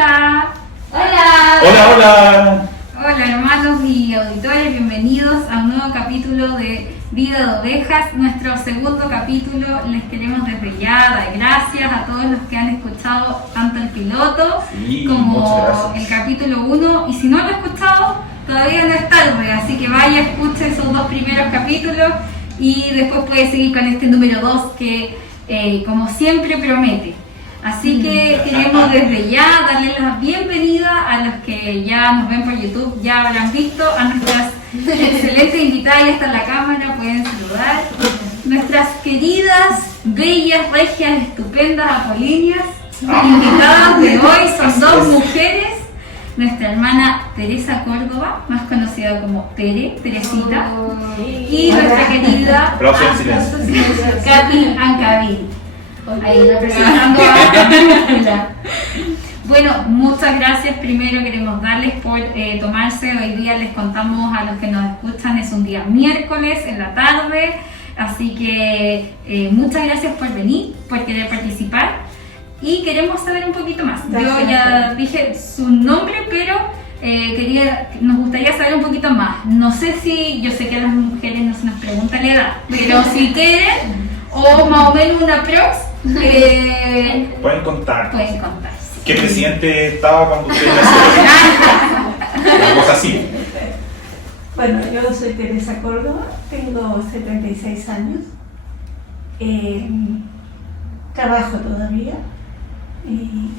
Hola. Hola. Hola, hola. Hola hermanos y auditores, bienvenidos a un nuevo capítulo de Vida de Ovejas, nuestro segundo capítulo. Les queremos desde ya dar gracias a todos los que han escuchado tanto el piloto como el capítulo 1, y si no lo han escuchado todavía no es tarde, así que vaya, escuche esos dos primeros capítulos y después puede seguir con este número 2 que como siempre promete. Así que queremos desde ya darles la bienvenida a los que ya nos ven por YouTube, ya habrán visto a nuestras excelentes invitadas, ya está en la cámara, pueden saludar. Nuestras queridas, bellas, regias, estupendas, apolíneas, invitadas de hoy son dos mujeres. Nuestra hermana Teresa Córdoba, más conocida como Teresita, y nuestra querida Katy Ancavil. Ahí representando a Brújula. Bueno, muchas gracias. Primero queremos darles por tomarse. Hoy día les contamos a los que nos escuchan, es un día miércoles en la tarde. Así que muchas gracias por venir, por querer participar. Y queremos saber un poquito más. Yo ya dije su nombre, pero nos gustaría saber un poquito más. No sé si, yo sé que a las mujeres no se nos pregunta la edad, pero si quieren, o más o menos una prox, pueden contar. Pueden contar. ¿Qué presidente estaba cuando ustedes nacieron? Una cosa así. Bueno, yo soy Teresa Córdoba, tengo 76 años, trabajo todavía y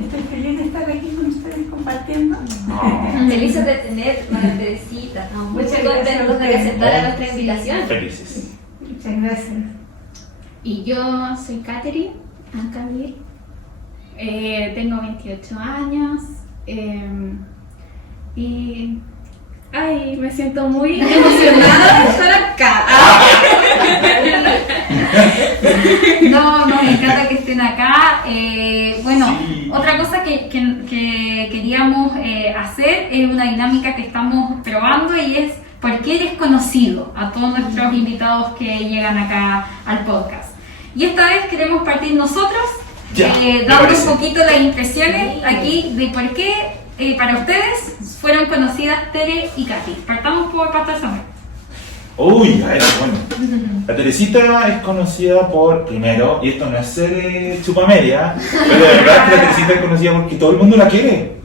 estoy feliz de estar aquí con ustedes compartiendo. Felices de tener a la Teresita, muy contentos de que aceptara nuestra invitación. Felices. Muchas gracias. Y yo soy Catherine Ancavil, tengo 28 años y me siento muy emocionada de estar acá. No, me encanta que estén acá. Bueno, Sí. otra cosa que queríamos hacer es una dinámica que estamos probando y es ¿por qué eres conocido? A todos nuestros invitados que llegan acá al podcast. Y esta vez queremos partir nosotros, dando un poquito las impresiones aquí de por qué para ustedes fueron conocidas Tere y Katy. Partamos por Pastor Samuel. Uy, a ver, bueno. La Teresita es conocida por, primero, y esto no es ser chupamedia, pero de verdad que la Teresita es conocida porque todo el mundo la quiere.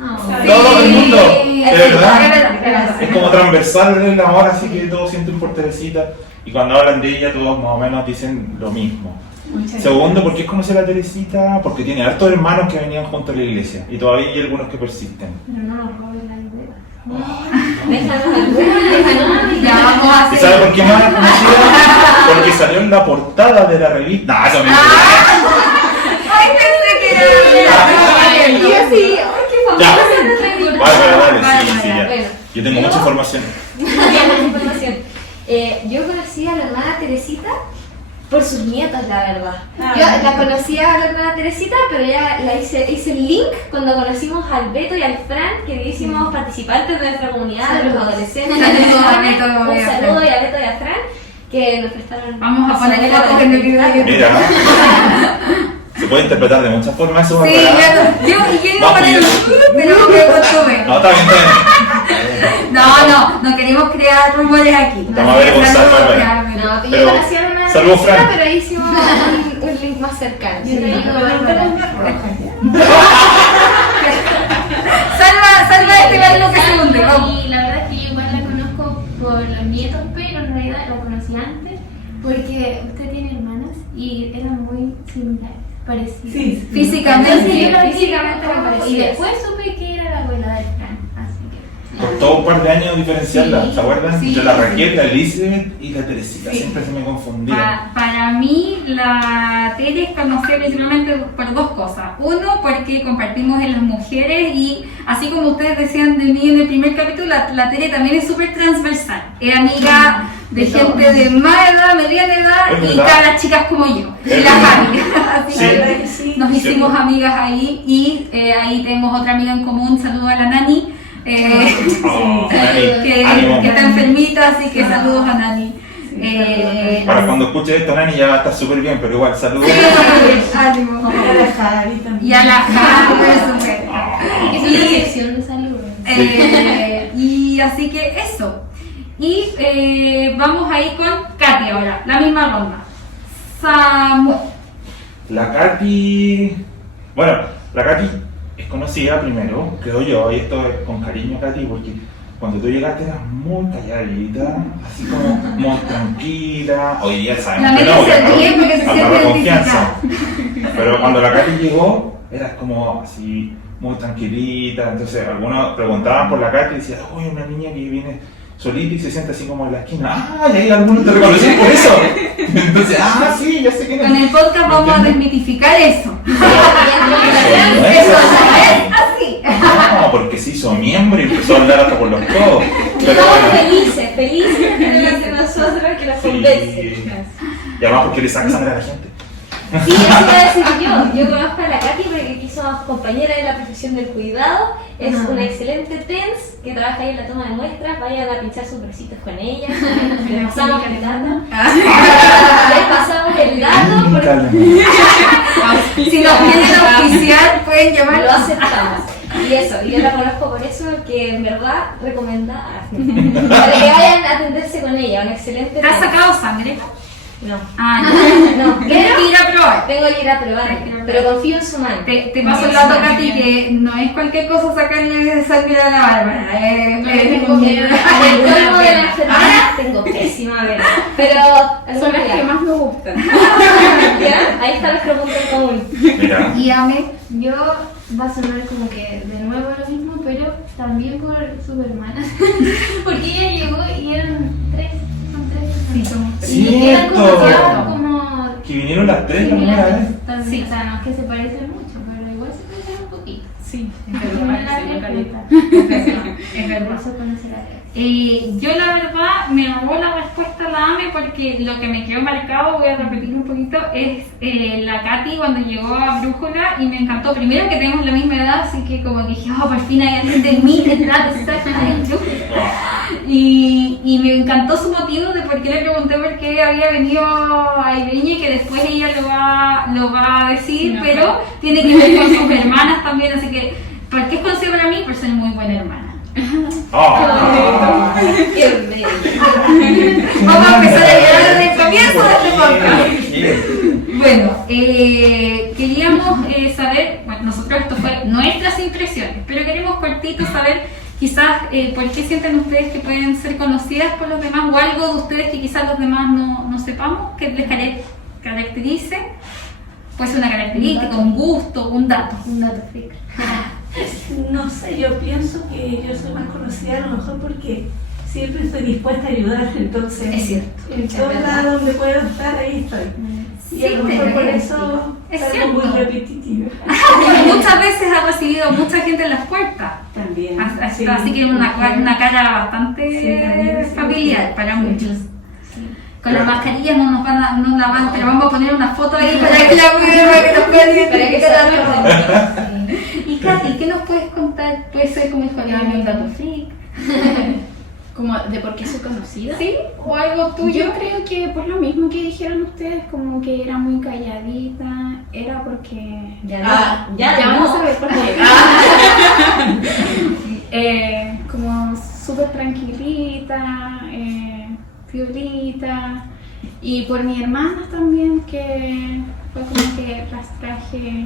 Todo el mundo, de verdad. Es como transversal el amor, así que todos sienten por Teresita. Y cuando hablan de ella, todos más o menos dicen lo mismo. Segundo, ¿por qué es conocida la Teresita? Porque tiene hartos hermanos que venían junto a la iglesia. Y todavía hay algunos que persisten. Pero no nos roben la idea. Déjanos Ya vamos a ¿Y hacer. sabe por qué no era conocida? Porque salió en la portada de la revista. No, eso me ¡Ay, pensé que era! Y yo sí, ¡ay, qué Ya. famosa! Dale, sí, ya. Bueno, Yo tengo mucha información. mucha información. Yo conocí a la hermana Teresita por sus nietos, la verdad. Yo la conocía a la hermana Teresita, pero ya hice el link cuando conocimos al Beto y al Fran, queridísimos participantes de nuestra comunidad, de los adolescentes, de los jóvenes. Un saludo y a Beto y a Fran, que nos prestaron. Vamos a poner fotos en el video de YouTube. Mira, se puede interpretar de muchas formas eso. Sí, yo iba a poner pero me contuve. No, está bien. No queremos crear rumores aquí. Estamos avergonzados, No, yo Pero- conocí a la hermana saludos, Teresita, Fran. pero hicimos un link más cercano. Yo te digo, Salva este barco que se hunde. Vamos. Y la verdad es que yo igual la conozco por los nietos, pero en realidad la conocí antes porque usted tiene hermanas y eran muy similares, parecidas. Sí, Físicamente. Sí, yo Físicamente me y parecía. después supe que era la abuela del Fran, así que... Costó un par de años diferenciarla, Sí, ¿se acuerdan? sí. De la Raquel, la Elizabeth y la Teresita. Siempre se me confundían. Para mí, la Tere es conocida principalmente por dos cosas. Uno, porque compartimos en las mujeres y así como ustedes decían de mí en el primer capítulo, la Tere también es súper transversal. Es amiga de gente de más edad, mediana edad Es y verdad. caras chicas como yo. Y Es la verdad. Javi. Así Sí. que nos hicimos amigas ahí y ahí tenemos otra amiga en común. Saludos a la Nani. Oh, Nani, que ánimo. está enfermita, así que saludos a Nani. Para cuando escuches esto, Nani, ya va a estar súper bien, pero igual, saludos. Ánimo. Y a la Javi también. Y a la Javi, por supuesto. Una sección de saludos. Y así que eso. Y vamos a ir con Katy ahora, la misma ronda. Samuel. La Katy. Bueno, la Katy es conocida primero, creo yo, y esto es con cariño, Katy, porque cuando tú llegaste eras muy calladita, así como muy tranquila. Hoy día sabemos La que no, mente se ríe porque se agarra siente confianza. Pero cuando la Katy llegó, eras como así, muy tranquilita. Entonces algunos preguntaban por la Katy y decían, uy, una niña que viene solita y se sienta así como en la esquina. ¡Ah! Y ahí algunos te reconocían por eso. Entonces, sí, ya sé quién es. Con el podcast vamos a desmitificar eso. Eso no es Eso así. es así. No, porque se hizo miembro y empezó a andar hasta por los codos. Pero Estamos bueno, felices de tenerlas de nosotros que las convencen. sí. Y además porque le saca sangre a la gente. Sí, eso iba a decir yo. Yo conozco a la Katy porque aquí somos compañeras de la profesión del cuidado. Es una excelente TENS que trabaja ahí en la toma de muestras. Vayan a pinchar sus bracitos con ella. Les pasamos el dato. Les pasamos el dato porque Si nos quieren auspiciar, pueden lo llamarlo. aceptamos. Y eso, y yo la conozco por eso, que en verdad recomendada. Para que vayan a atenderse con ella, una excelente ¿Te has TENS. sacado sangre? No. Ah, no. No, Tienes que ir a probar. tengo que ir a probar, pero confío en su mano. Te paso el dato, Katy, que no es cualquier cosa sacarle sangre a la Bárbara. Tengo que al colmo de la enfermedad tengo pésima vena. Pero Son las que más me gustan. ¿Ya? Ahí está nuestro punto en común. Mira, Guíame. Yo va a sonar como que de nuevo lo mismo, pero también por sus hermanas. Porque ella llegó y eran tres, son tres personas. Sí, somos Y eran ¡cierto! como Que vinieron las tres la primera vez. similares también. Sí. O sea, no es que se parecen mucho, pero igual se parecen un poquito. Sí, Es verdad. Por eso conocer a ella. Yo la verdad me robó la respuesta a la AME porque lo que me quedó marcado, voy a repetir un poquito, es la Katy cuando llegó a Brújula y me encantó. Primero que tenemos la misma edad, así que como dije, por fin hay alguien de mi edad exacta en Brújula. Y me encantó su motivo de por qué le pregunté por qué había venido a Ibeña, que después ella lo va a decir, pero tiene que ver con sus hermanas también, así que ¿por qué es conocido para mí? Por ser muy buena hermana. Qué bello. Vamos a empezar a llorar desde el comienzo de este podcast. Bueno, queríamos saber, bueno, nosotros esto fue nuestras impresiones, pero queremos cortito saber quizás por qué sienten ustedes que pueden ser conocidas por los demás o algo de ustedes que quizás los demás no sepamos, que les caracterice. Puede ser una característica, un gusto, un dato. Un dato freak. No sé, yo pienso que yo soy más conocida a lo mejor porque siempre estoy dispuesta a ayudar, entonces Es cierto, en es todo verdad. lado donde puedo estar, ahí estoy. Y a lo mejor por eso Es salgo muy cierto. repetitiva. Muchas veces ha recibido mucha gente en las puertas. También. Así, sí. así que una cara bastante Sí, también, sí. familiar para muchos. Con las mascarillas no nos la van, pero vamos a poner una foto ahí para que la vean, para que nos puedan Para que identificar. se Y Katy, ¿qué nos puedes contar? Puede ser como dijo el dato freak. Como de por qué soy conocida. ¿Sí? ¿O algo tuyo? Yo creo que por lo mismo que dijeron ustedes, como que era muy calladita, era porque... Ya ya no. vamos a ver por qué. Como súper tranquilita, piolita. Y por mis hermanas también, que fue como que las traje...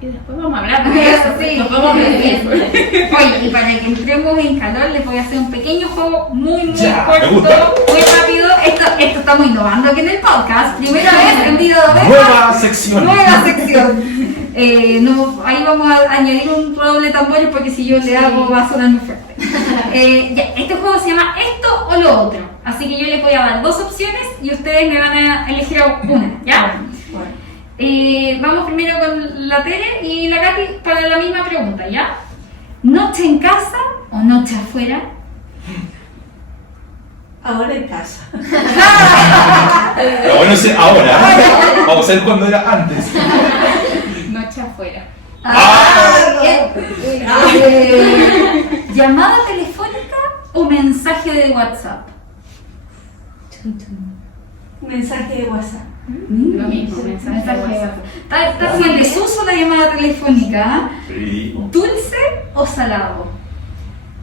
Y después vamos a hablar de eso, Sí. nos vamos a ver. Oye, y para que entremos en calor, les voy a hacer un pequeño juego muy Ya, me corto, gusta. muy rápido. Esto estamos innovando aquí en el podcast. Primera vez en Vida de Ovejas. Nueva sección. Nueva sección. Ahí vamos a añadir un doble tambores porque si yo le hago va a sonar muy fuerte. Este juego se llama esto o lo otro. Así que yo les voy a dar dos opciones y ustedes me van a elegir una, ¿ya? Vamos primero con la Tere y la Katy para la misma pregunta, ¿ya? ¿Noche en casa o noche afuera? Ahora en casa. Lo bueno es ahora. Vamos a ver cuándo era antes. Noche afuera. ¿Llamada telefónica o mensaje de WhatsApp? Mensaje de WhatsApp. Lo mismo, mensaje de WhatsApp. Está en desuso la llamada telefónica. Sí. ¿Dulce o salado?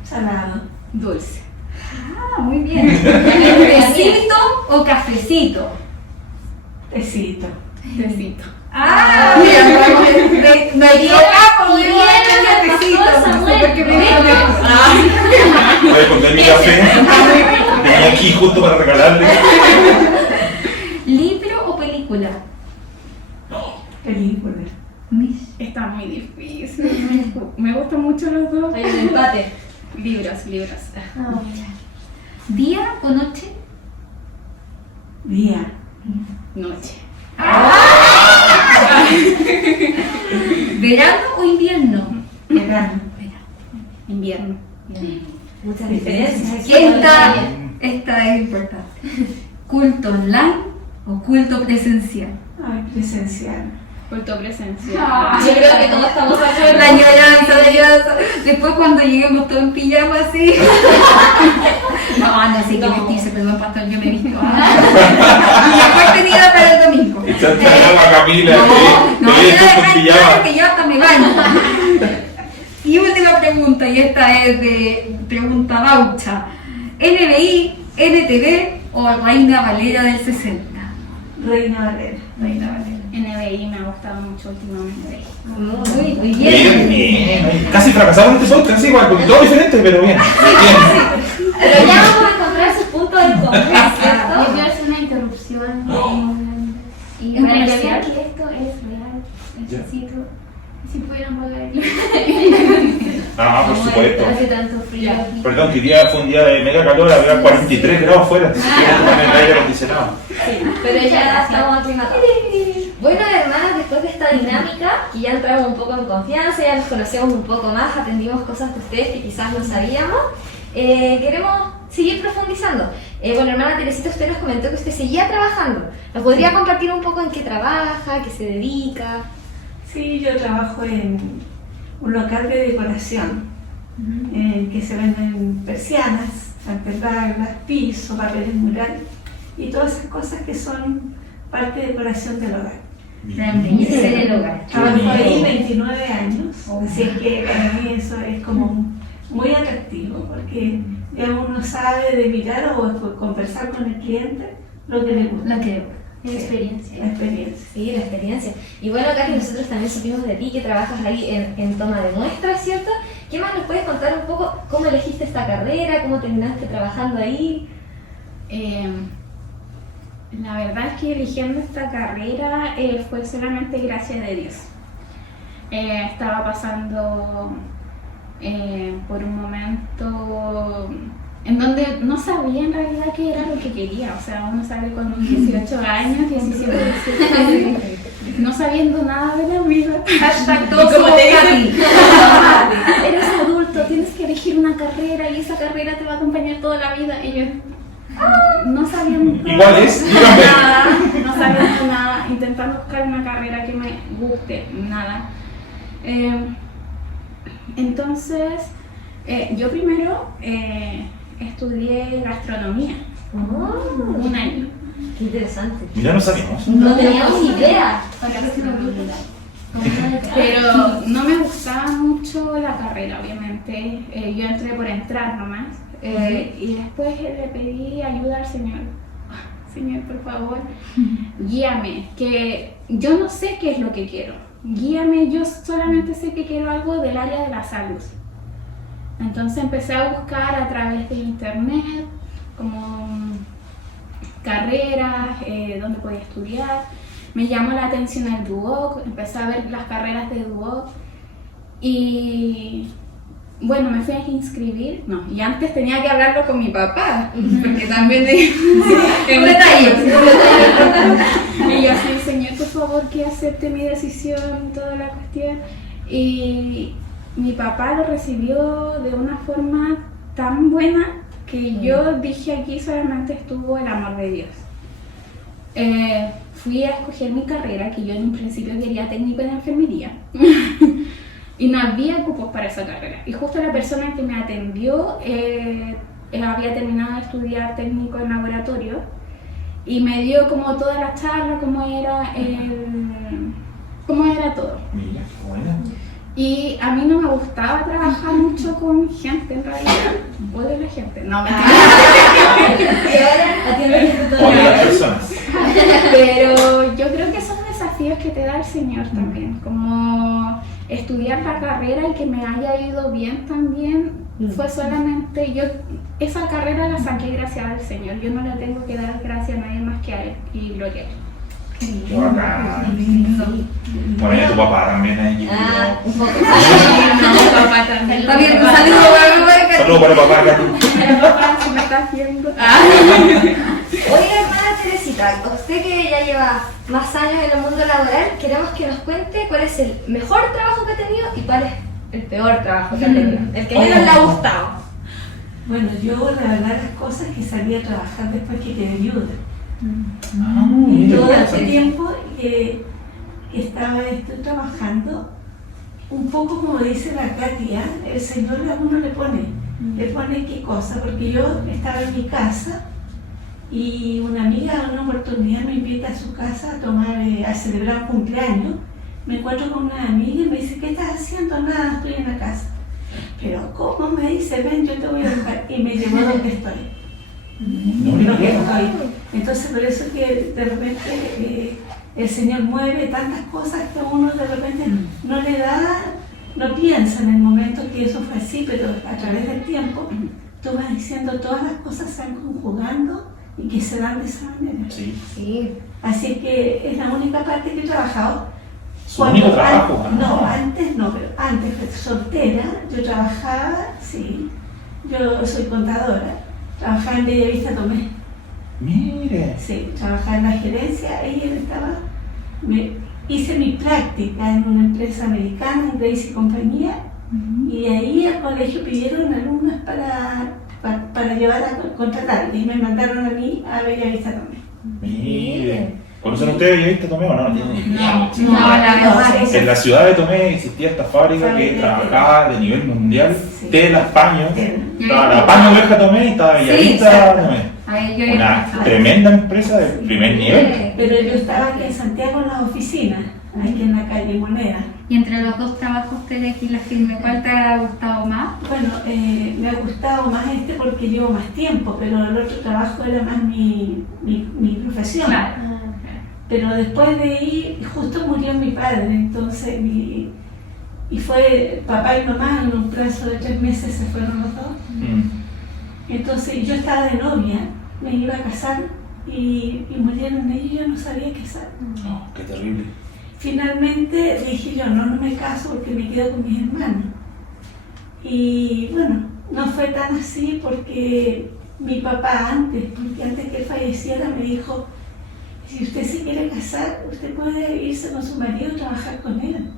Salado. Dulce. Ah, muy bien. ¿Tecito o cafecito? Tecito. Tecito. Ah, mira, me equivocamos, yo tenía tecito. No sé por qué me equivoqué. Voy a poner mi café. Tenía aquí justo para regalarle. ¿Libro o película? Película. Está muy difícil. Me gustan mucho los dos. Hay un empate. Libros. ¿Día o noche? Día. Noche. ¿Verano o invierno? Verano. Invierno. Muchas diferencias. Esta es importante. ¿Culto online o culto presencial? Ay, presencial. Culto presencial. Yo creo que todos estamos de acuerdo. La añoranza. Después cuando lleguemos todos en pijama así. No, sí que vestirse, perdón, pastor, yo me he visto. Y después tenida para el domingo. Echaste a Camila. No, te quiero ves dejar con claro que yo hasta me baño. Y última pregunta, y esta es de pregunta baucha. ¿NBI, NTV o Reina Valera del 60? Reina Valera. Reina Valera. NBI me ha gustado mucho últimamente. Muy Bien, bien. Casi fracasamos en este podcast, sí, igual, porque todo diferente, pero bien. Bien. Pero ya vamos a encontrar sus puntos en común, Yo ¿cierto? quiero hacer una interrupción. Y ¿En para que serio? vean que esto es real. Necesito. Si pudieran pagar el Ah, por supuesto. Hace tanto frío aquí. Perdón, que hoy día fue un día de mega calor, había 43 grados afuera, ni siquiera poner el aire acondicionado. Pero ya estamos aclimatados. Bueno, hermanas, después de esta dinámica, que ya entramos un poco en confianza, ya nos conocemos un poco más, aprendimos cosas de ustedes que quizás no sabíamos, queremos seguir profundizando. Bueno, hermana Teresita, usted nos comentó que usted seguía trabajando. ¿Nos podría compartir un poco en qué trabaja, qué se dedica? Sí, yo trabajo en un local de decoración en que se venden persianas, antepaglas, pisos, papeles murales y todas esas cosas que son parte de decoración del hogar. La embellecer el hogar. Trabajo ahí 29 años, así es que para mí eso es como muy atractivo porque digamos, uno sabe de mirar o conversar con el cliente lo que le gusta. Lo que La experiencia. La experiencia. Sí, la experiencia. Y bueno, Katy, nosotros también supimos de ti que trabajas ahí en toma de muestras, ¿cierto? ¿Qué más nos puedes contar un poco? ¿Cómo elegiste esta carrera? ¿Cómo terminaste trabajando ahí? La verdad es que eligiendo esta carrera fue solamente gracia de Dios. Estaba pasando por un momento en donde no sabía en realidad qué era lo que quería. O sea, uno sale con 18 años, 17, 18, no sabiendo nada de la vida. Hashtag todos somos Katy. Eres adulto, tienes que elegir una carrera y esa carrera te va a acompañar toda la vida. Y yo no sabiendo Igual es, dígame. nada, no sabiendo nada, intentando buscar una carrera que me guste, nada. Entonces, yo primero estudié gastronomía, un año. Qué interesante. Mira, no sabíamos. No teníamos idea. Pero no me gustaba mucho la carrera, obviamente. Yo entré por entrar nomás. Y después le pedí ayuda al Señor. Señor, por favor, guíame, que yo no sé qué es lo que quiero. Guíame, yo solamente sé que quiero algo del área de la salud. Entonces empecé a buscar a través de internet como carreras, donde podía estudiar. Me llamó la atención el DUOC, empecé a ver las carreras de DUOC y bueno, me fui a inscribir, y antes tenía que hablarlo con mi papá, porque también un detalle. Y yo así, Señor, por favor, que acepte mi decisión, toda la cuestión. Y mi papá lo recibió de una forma tan buena que yo dije, aquí solamente estuvo el amor de Dios. Fui a escoger mi carrera, que yo en un principio quería técnico en enfermería. Y no había cupos para esa carrera. Y justo la persona que me atendió había terminado de estudiar técnico en laboratorio y me dio como toda la charla, cómo era todo. Mira, qué buena. Y a mí no me gustaba trabajar mucho con gente, en realidad. Odio la gente. No, mentira. Y ahora atiendo gente todo Odio a el las día. personas. Pero yo creo que son desafíos que te da el Señor también. Como estudiar la carrera y que me haya ido bien también. Fue solamente yo, esa carrera la saqué gracias al Señor. Yo no le tengo que dar gracias a nadie más que a Él y gloria a Él. Qué bacán. Bueno, y a tu papá también ahí. Ah, un poco. Está bien, un saludo para Saludos para el papá, Katy. Papá, si me estás viendo. Oiga, hermana Teresita, usted que ya lleva más años en el mundo laboral, queremos que nos cuente cuál es el mejor trabajo que ha tenido y cuál es el peor trabajo que ha tenido. El que menos le ha gustado. Bueno, yo la verdad las cosas que salí a trabajar después que quedé viuda. Ah, Y mira, todo qué este interesante. tiempo que estoy trabajando, un poco como dice la Katia, el Señor a uno le pone qué cosa, porque yo estaba en mi casa y una amiga en una oportunidad me invita a su casa a celebrar un cumpleaños. Me encuentro con una amiga y me dice, ¿qué estás haciendo? Nada, estoy en la casa. Pero ¿cómo? Me dice, ven, yo te voy a buscar. Y me llevó donde estoy. No, Lo que mira. estoy. Entonces por eso que de repente el Señor mueve tantas cosas que a uno de repente no le da, no piensa en el momento que eso fue así, pero a través del tiempo tú vas diciendo todas las cosas se van conjugando y que se dan de esa manera. Sí. Sí. Así que es la única parte que he trabajado. Su único trabajo. No, antes no, pero antes soltera, yo trabajaba, sí, yo soy contadora, trabajaba en Bellavista Tomé, Mire. sí, trabajaba en la gerencia, hice mi práctica en una empresa americana, en Grace y compañía, y ahí al colegio pidieron alumnas para llevar a contratar, y me mandaron a mí a Bellavista Tomé. Mire. ¿Conocen ustedes Bellavista Tomé o no? No tienen ni idea. No, la verdad. En la ciudad de Tomé existía esta fábrica que trabajaba de nivel mundial, Sí. telas, paños. Tela. Estaba la Paño Oveja Tomé y estaba Bellavista exacto. Tomé. A ver, yo he Una escuchado. tremenda empresa de primer nivel. Pero yo estaba aquí en Santiago en las oficinas, aquí en la calle Moneda. Y entre los dos trabajos que elegí la firme, ¿cuál te ha gustado más? Bueno, me ha gustado más este porque llevo más tiempo, pero el otro trabajo era más mi profesión. Claro. Pero después de ahí, justo murió mi padre, entonces y fue papá y mamá en un plazo de 3 meses se fueron los dos. Entonces yo estaba de novia, me iba a casar y murieron ellos y yo no sabía qué hacer. No, qué terrible. Finalmente dije yo, no me caso porque me quedo con mis hermanos. Y bueno, no fue tan así porque mi papá antes que él falleciera me dijo, si usted se quiere casar, usted puede irse con su marido a trabajar con él.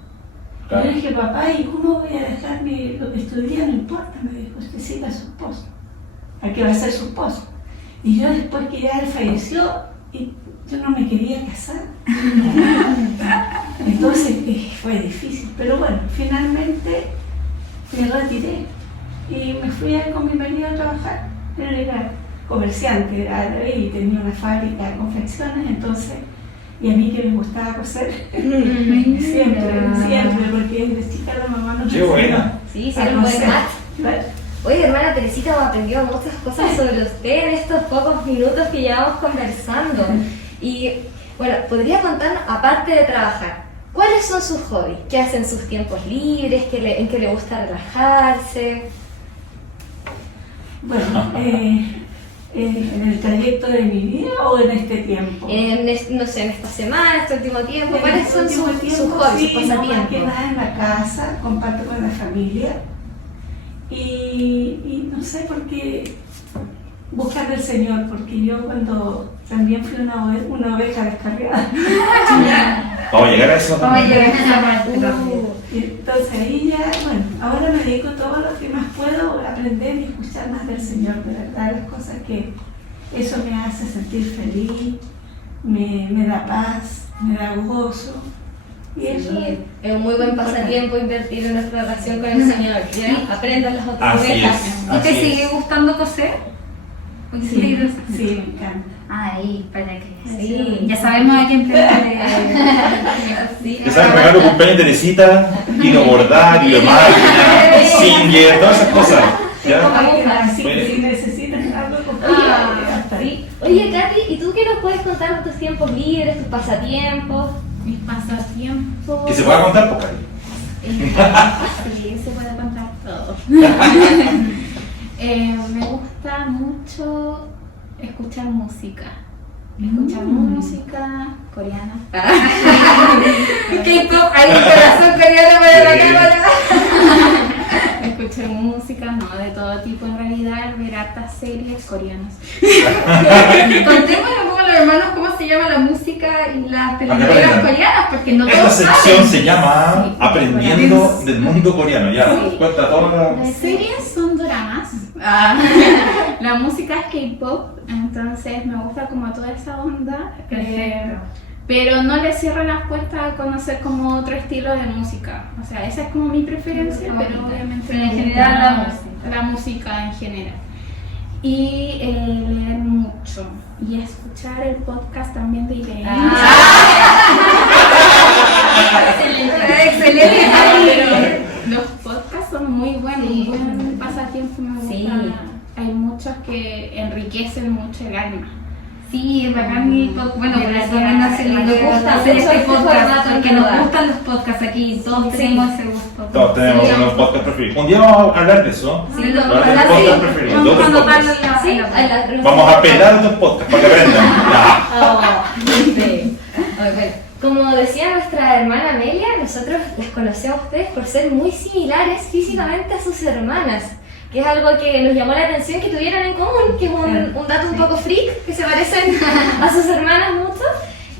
Claro. Yo le dije, papá, ¿y cómo voy a dejar lo que estudié? No importa, me dijo, usted siga a su esposo, a que va a ser su esposo. Y yo después que ya él falleció, y yo no me quería casar. Entonces fue difícil, pero bueno, finalmente me retiré y me fui a ir con mi marido a trabajar. Él era comerciante, era árabe y tenía una fábrica de confecciones, entonces, y a mí que me gustaba coser, siempre, porque desde chica la mamá nos Qué buena. Sí, a ser un buen coser. match. Claro. Oye, hermana Teresita, hemos aprendido muchas cosas sobre usted en estos pocos minutos que llevamos conversando. Y bueno, ¿podría contarnos, aparte de trabajar, cuáles son sus hobbies? ¿Qué hace en sus tiempos libres? ¿En qué le gusta relajarse? Bueno, en el trayecto de mi vida o en este tiempo. No sé, en esta semana, este último tiempo, En ¿cuáles este son último sus tiempo, hobbies, sí, sus no, más que pasatiempos? nada en la casa, comparto con la familia y no sé por qué buscar del Señor, porque yo cuando también fui una oveja descarriada, Vamos a llegar a eso. Vamos a llegar a esa parte también. y entonces ahí ya, bueno, ahora me dedico todo lo que más puedo a aprender y escuchar más del Señor, de verdad, las cosas que eso me hace sentir feliz, me da paz, me da gozo. Y eso Sí, es un muy buen pasatiempo invertir en nuestra relación con el Señor. ¿Ya? Aprendan las otras Así ovejas. es. ¿Y te Así sigue es. gustando coser? ¿O sí, seguir- sí, me encanta. Ahí, para que. Sí. Ya sabemos a quién preguntarle. Sí. Ya saben, regalo cumpleaños Teresita. y lo bordar, y lo máquina, singer, todas esas cosas. ¿Ya? Así que si necesitan algo, hasta ahí. Oye, Katy, ¿y tú qué nos puedes contar de tus tiempos libres, tus pasatiempos? Mis pasatiempos. Que se pueda contar, pues, Cari. Sí, se puede contar todo. Me gusta mucho escuchar música. Escuchar música coreana. K-pop, hay un corazón coreano para la cámara. Escuchar música, no, de todo tipo en realidad, ver hartas series coreanas. Contémosle un poco a los hermanos cómo se llama la música y las telenovelas coreanas, porque no Esta todos sección saben. se llama Sí, Aprendiendo del Mundo Coreano. Ya, Sí. cuenta toda Las series son dramas. La música es K-pop, entonces me gusta como toda esa onda. Perfecto. Pero no le cierro las puertas a conocer como otro estilo de música. O sea, esa es como mi preferencia, pero obviamente Pero en me general gusta la música. la música en general. Y leer mucho. Y escuchar el podcast también de Irene. Excelente. Los podcasts son muy buenos, Sí. un buen pasatiempo, me gusta. Sí. Hay muchos que enriquecen mucho el alma. Sí, es bacán el podcast. Bueno, por eso también Nos gusta hacer mucho este este podcast, formato, porque en nos verdad. gustan los podcasts aquí, todos Sí. tenemos ese gusto. Todos tenemos Sí. unos podcasts preferidos. Un día vamos a hablar de eso. Sí, lo Vamos a ojalá hacer sí. podcast preferido, Vamos otros a anotarlo podcasts. en la- Sí, en la- Vamos a pelar otros podcasts para que aprendan. Ya. Oh, sí. Bueno, como decía nuestra hermana Amelia, nosotros les conocemos a ustedes por ser muy similares físicamente a sus hermanas, que es algo que nos llamó la atención que tuvieran en común, que es un dato un poco freak, que se parecen a sus hermanas mucho.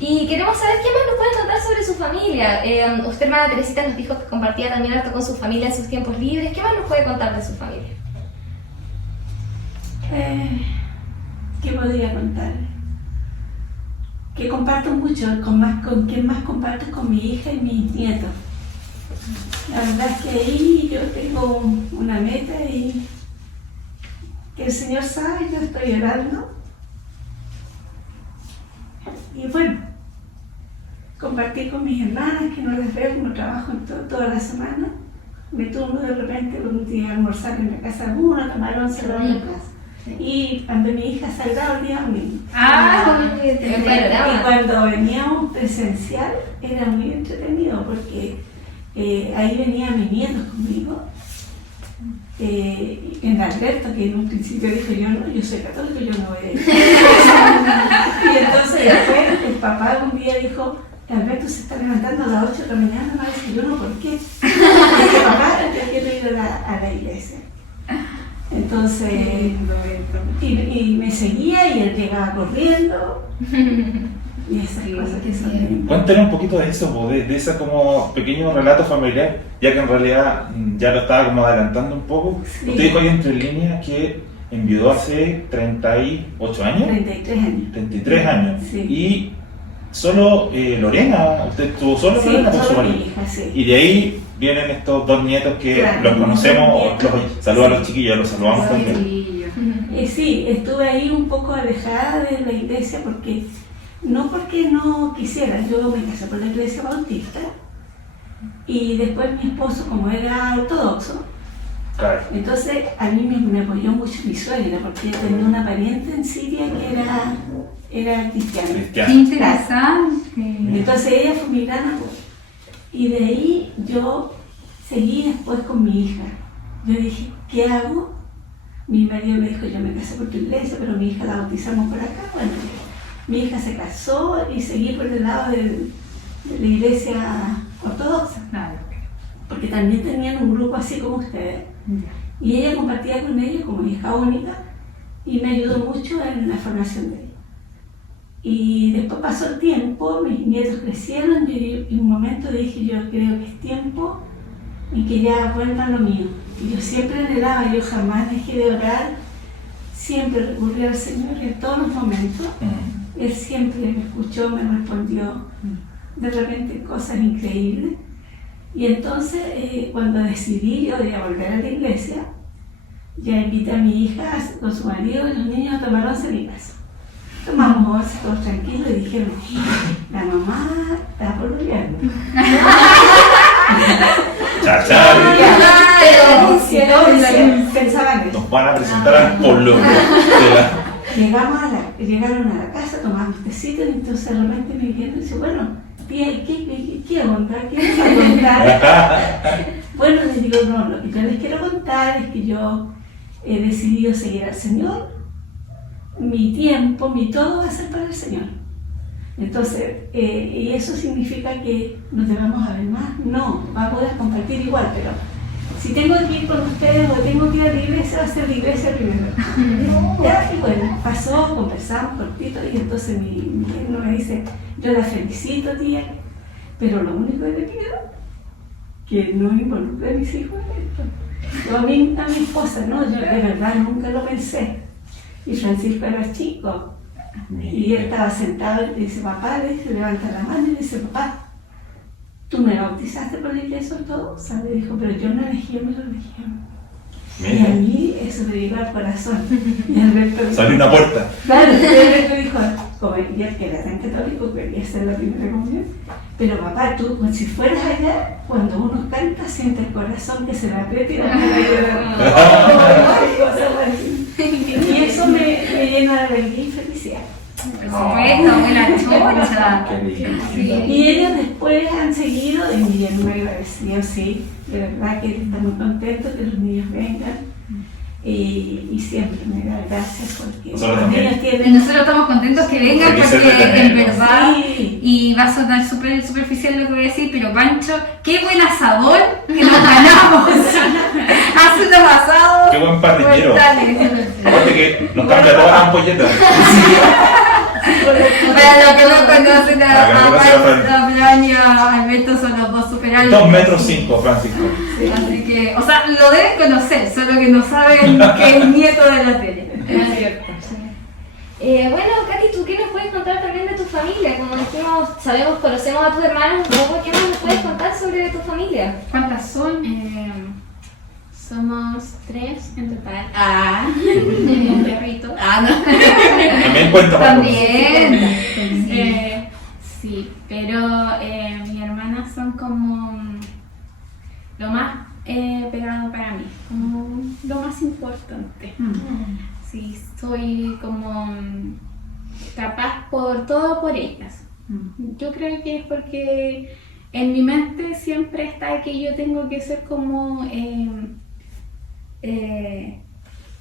Y queremos saber qué más nos pueden contar sobre su familia. Usted, hermana Teresita, nos dijo que compartía también harto con su familia en sus tiempos libres. ¿Qué más nos puede contar de su familia? ¿Qué podría contar? Que comparto mucho, con quien más comparto es con mi hija y mis nietos. La verdad es que ahí yo tengo una meta y que el Señor sabe, yo estoy orando. Y bueno, compartir con mis hermanas, que no las veo, no trabajo toda la semana. Me turno de repente un día a almorzar en la casa de uno, tomar once en la casa. Y cuando mi hija salga el día domingo. Bueno, Y cuando veníamos presencial era muy entretenido porque ahí venían mis nietos conmigo. En Alberto, que en un principio dijo yo soy católico, yo no voy a ir. Y entonces después el papá un día dijo, Alberto se está levantando a las 8 de la mañana, no dice yo no, ¿por qué? Porque papá, yo quiero ir a la iglesia. Entonces, y me seguía y él llegaba corriendo. Y esas cosas que son bien. Cuéntanos un poquito de eso, po, de ese como pequeño relato familiar, ya que en realidad ya lo estaba como adelantando un poco. Sí. Usted dijo ahí entre líneas que enviudó hace 38 años, 33 años. 33 años. Sí. Y solo Lorena, usted estuvo solo Sí, Lorena con su solo mi marido. hija, sí. Y de ahí vienen estos dos nietos que Claro, los conocemos, dos nietos. saludos a los chiquillos, los saludamos también. Sí, estuve ahí un poco alejada de la iglesia porque no quisiera, yo me casé por la iglesia bautista y después mi esposo, como era ortodoxo, Claro. entonces a mí me apoyó mucho mi suegra porque tenía una pariente en Siria que era cristiana. Qué Cristiano. interesante. Entonces ella fue mi gran apoyo. Y de ahí yo seguí después con mi hija. Yo dije, ¿qué hago? Mi marido me dijo, yo me casé por tu iglesia, pero mi hija la bautizamos por acá. Bueno, mi hija se casó y seguí por el lado de la iglesia ortodoxa, Claro. porque también tenían un grupo así como ustedes. Y ella compartía con ellos como hija única y me ayudó mucho en la formación de ella. Y después pasó el tiempo, mis nietos crecieron y en un momento dije, yo creo que es tiempo en que ya vuelvan lo mío. Y yo siempre anhelaba, yo jamás dejé de orar, siempre recurrí al Señor en todos los momentos. Él siempre me escuchó, me respondió de repente cosas increíbles. Y entonces cuando decidí yo de volver a la iglesia, ya invité a mi hija con su marido y los niños a tomar once en mi casa. Tomamos once todos tranquilos y dijeron, la mamá está pololeando. pensaban eso. Nos van a presentar al pueblo. Llegaron a la casa, tomamos tecito y entonces de repente me vienen y dice, bueno, tía, ¿qué onda? ¿Qué vas a contar? Bueno, les digo, no, lo que yo les quiero contar es que yo he decidido seguir al Señor. Mi tiempo, mi todo va a ser para el Señor. Entonces, y eso significa que no te vamos a ver más. No, va a poder compartir igual, pero si tengo que ir con ustedes o tengo que ir a la iglesia, va a ser la iglesia primero. Ya, y bueno, pasó, conversamos cortito y entonces mi yerno me dice, yo la felicito, tía, pero lo único que te pido que no involucre a mis hijos en esto. Yo a mi esposa, no, yo de verdad nunca lo pensé. Y Francisco era chico. Y él estaba sentado y le dice, papá, le dice, levanta la mano y le dice, papá, ¿tú me bautizaste por la iglesia ortodoxa? Le dijo, pero yo no elegí mi religión. Y a mí eso me llegó al corazón. Y Alberto dijo, salió una puerta. Claro, y Alberto dijo, como él que era tan católico, quería hacer la primera comunión. Pero papá, tú, como si fueras allá, cuando uno canta, siente el corazón que se le aprieta y la y eso me llena de alegría y felicidad. Por supuesto, abuela chocha. Y ellos después han seguido, y mi yerno agradecido, sí, de verdad que está muy contento que los niños vengan. Y siempre me da gracias porque los niños Y tienen... nosotros estamos contentos que vengan porque en verdad, Sí. y va a sonar súper superficial lo que voy a decir, pero Pancho, qué buen asador que nos ganamos. Hace unos asados. Qué buen parrillero. brutales. Aparte que nos cambia todas las ampolletas. Para los que no conocen Para que no conocen a a Fran y a Alberto, son los dos super altos. 2 metros 5, Francisco. Así que, o sea, lo deben conocer, solo que no saben que es nieto de la tele. Es cierto. Bueno, Katy, ¿tú qué nos puedes contar también de tu familia? Como dijimos, sabemos, conocemos a tus hermanos un poco, ¿qué más nos puedes contar sobre tu familia? ¿Cuántas son? Somos 3 en total. Un perrito. También cuenta para También. Sí, pero mis hermanas son como lo más pegado para mí, como lo más importante. Sí, soy como capaz por todo por ellas. Yo creo que es porque en mi mente siempre está que yo tengo que ser como el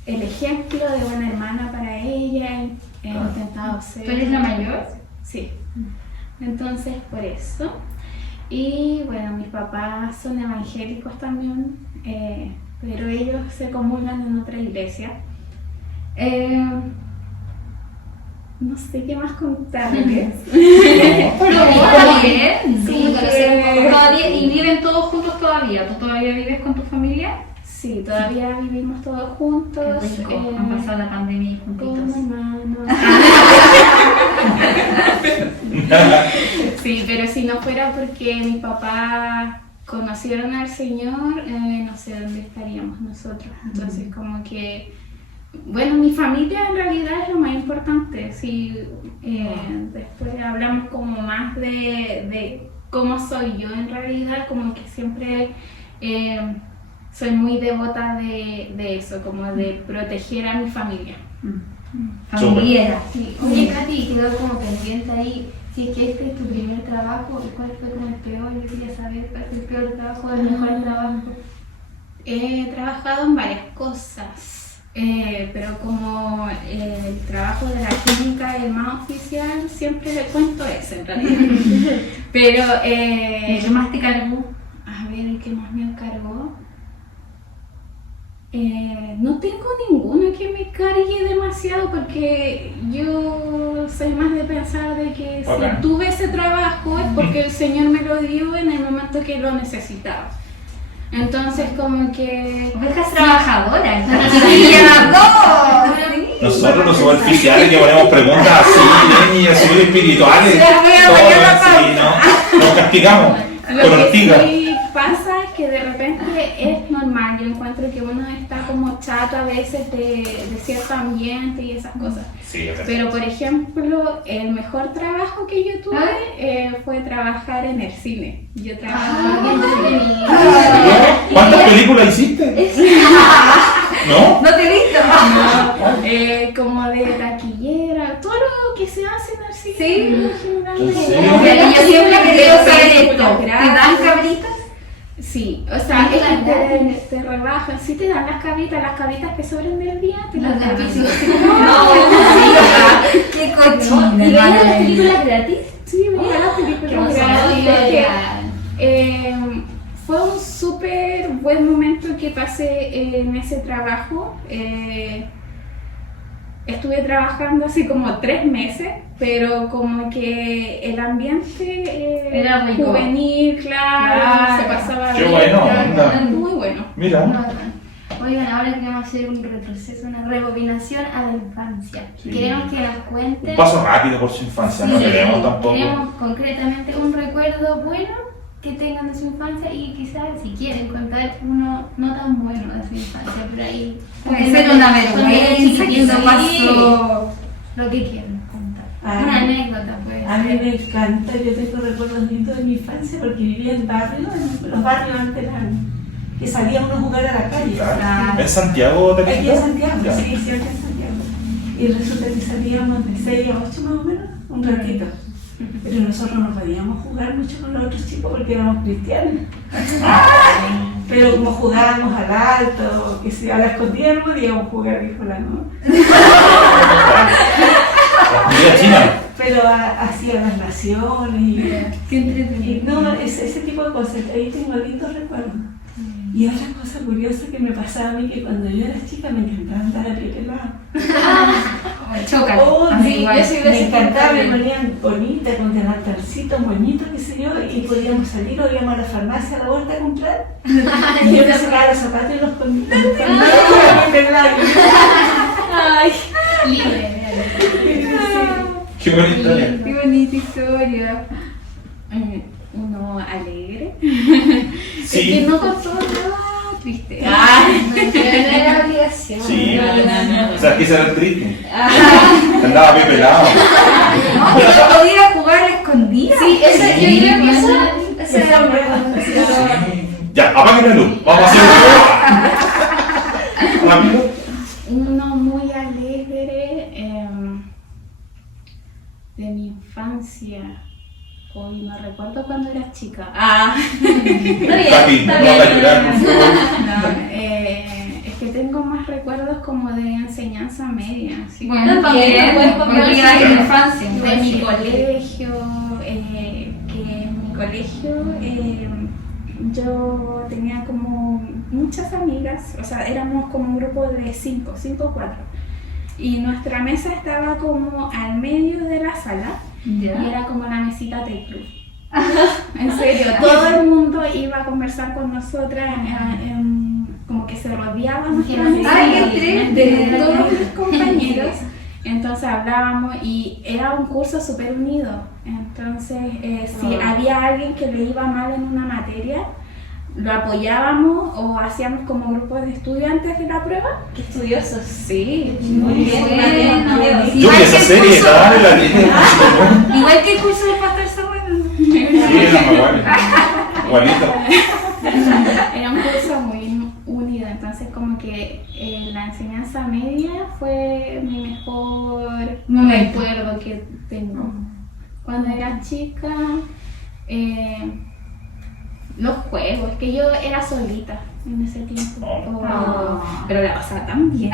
ejemplo de buena hermana para ella. He intentado ser. ¿Tú eres la mayor? Sí. Entonces, por eso. Y bueno, mis papás son evangélicos también, pero ellos se comulgan en otra iglesia. No sé qué más contarles. Pero está bien. Sí, conocer un poco. Todavía, ¿y viven todos juntos todavía? ¿Tú todavía vives con tu familia? Sí, todavía vivimos todos juntos. Qué rico. Han pasado la pandemia y Como juntitos. hermanos. Sí, pero si no fuera porque mis papás conocieron al Señor, no sé dónde estaríamos nosotros. Entonces, como que, bueno, mi familia en realidad es lo más importante. Si después hablamos como más de cómo soy yo en realidad, como que siempre soy muy devota de eso, como de proteger a mi familia. Familiera. Sí. Oye, Katy, quedó como pendiente ahí. Si es que este es tu primer trabajo, ¿cuál fue como el peor? Yo quería saber cuál fue el peor trabajo, el mejor trabajo. He trabajado en varias cosas, pero como el trabajo de la clínica, el más oficial, siempre le cuento ese en realidad. Pero, ¿Qué más te cargó? a ver, ¿qué más me encargó? No tengo ninguno que me cargue demasiado porque yo soy más de pensar de que si tuve ese trabajo es porque el Señor me lo dio en el momento que lo necesitaba. Entonces como que... Ovejas trabajadoras. ¡Chiquillas, dos! Nosotros los superficiales que ponemos preguntas así, niñas, súper espirituales. Todo así, ¿no? Nos castigamos con Lo que ortiga. sí pasa es que de repente es normal. Yo encuentro que uno está como chato a veces de cierto ambiente y esas cosas. Sí, es verdad. Pero por ejemplo, el mejor trabajo que yo tuve fue trabajar en el cine. Yo trabajaba en el cine. ¿Cuántas películas hiciste? No, se hacen así. Sí. ¿En serio? Yo siempre he querido saber esto. ¿Te dan cabritas? Sí, o sea, es que te rebajan, sí te dan las cabritas que sobren del día, te las dan. Qué ¿Y cochina. veían las películas gratis? Sí, veía las Qué películas emoción. gratis. Fue un súper buen momento que pasé en ese trabajo. Estuve trabajando así como 3 meses, pero como que el ambiente Era muy juvenil, claro, se pasaba Qué bien, bueno, claro, onda. muy bueno. Mira. Oigan, ahora queremos hacer un retroceso, una rebobinación a la infancia. Sí. Queremos que nos Un cuenten. paso rápido por su infancia, no Sí, queremos tampoco. Queremos concretamente un recuerdo bueno que tengan de su infancia y quizás si quieren contar uno no tan bueno de su infancia, pero ahí Puede ser una vergüenza que chiquitito, no pasó. lo que quieran contar. Ah, Una anécdota puede A mí ser. me encanta, yo tengo recuerdos lindos de mi infancia porque vivía en barrios, los barrios antes eran que salíamos a jugar a la calle. Claro. ¿En Santiago te Aquí en Santiago, Ya. sí, siempre en Santiago. Y resulta que salíamos de 6 a 8 más o menos, un ratito. Pero nosotros no podíamos jugar mucho con los otros chicos porque éramos cristianos. Pero como jugábamos al alto, que si a la escondida no podíamos jugar, dijo la no. Mira, China. Pero hacía las naciones y Qué entretenido. no, ese tipo de cosas. Ahí tengo lindos recuerdos. Y otra cosa curiosa que me pasaba a mí, que cuando yo era chica me encantaba andar a pie pelado. Chocan. Oh, A mí sí, igual. yo sí me encantaba, me también. ponían bonita, con delantalcito, moñito, qué sé yo, y podíamos salir o íbamos a la farmacia a la vuelta a comprar. Y yo me sacaba los zapatos y los ponía. Ay, libre. Qué buena historia. Qué bonita historia. Uno alegre. Es Sí. que no contó nada triste. No era obligación. Sí, No. o sea, que era triste. Andaba bien pelado. No, pero podía jugar a la escondida. Sí, eso, yo creo que eso era un Sí. Ya, apague la luz. Vamos a hacer un rápido. Uno muy alegre de mi infancia. Hoy no recuerdo cuando era chica. Papi, no haga llorar, por favor. Es que tengo más recuerdos como de enseñanza media. Así Bueno, también. Porque era en la infancia. de mi colegio, que en mi colegio yo tenía como muchas amigas, o sea, éramos como un grupo de 5 o 4. Y nuestra mesa estaba como al medio de la sala y era como la mesita del club. En serio, todo el mundo iba a conversar con nosotras, como que se rodeaban nuestra mesa Ay, qué entrete. de todos mis compañeros. Entonces hablábamos y era un curso súper unido. Entonces, si había alguien que le iba mal en una materia, lo apoyábamos o hacíamos como grupos de estudiantes de la prueba. Qué estudiosos. Sí, Muy bien. Sí, Yo vi esa serie, dale, la dije. Igual que el curso de Pastor Samuel. Sí, era igual. Igualito. Era un curso muy unido, entonces como que la enseñanza media fue mi mejor Momento. recuerdo que tengo. Cuando era chica, los juegos, que yo era solita en ese tiempo. Pero la pasaba tan bien.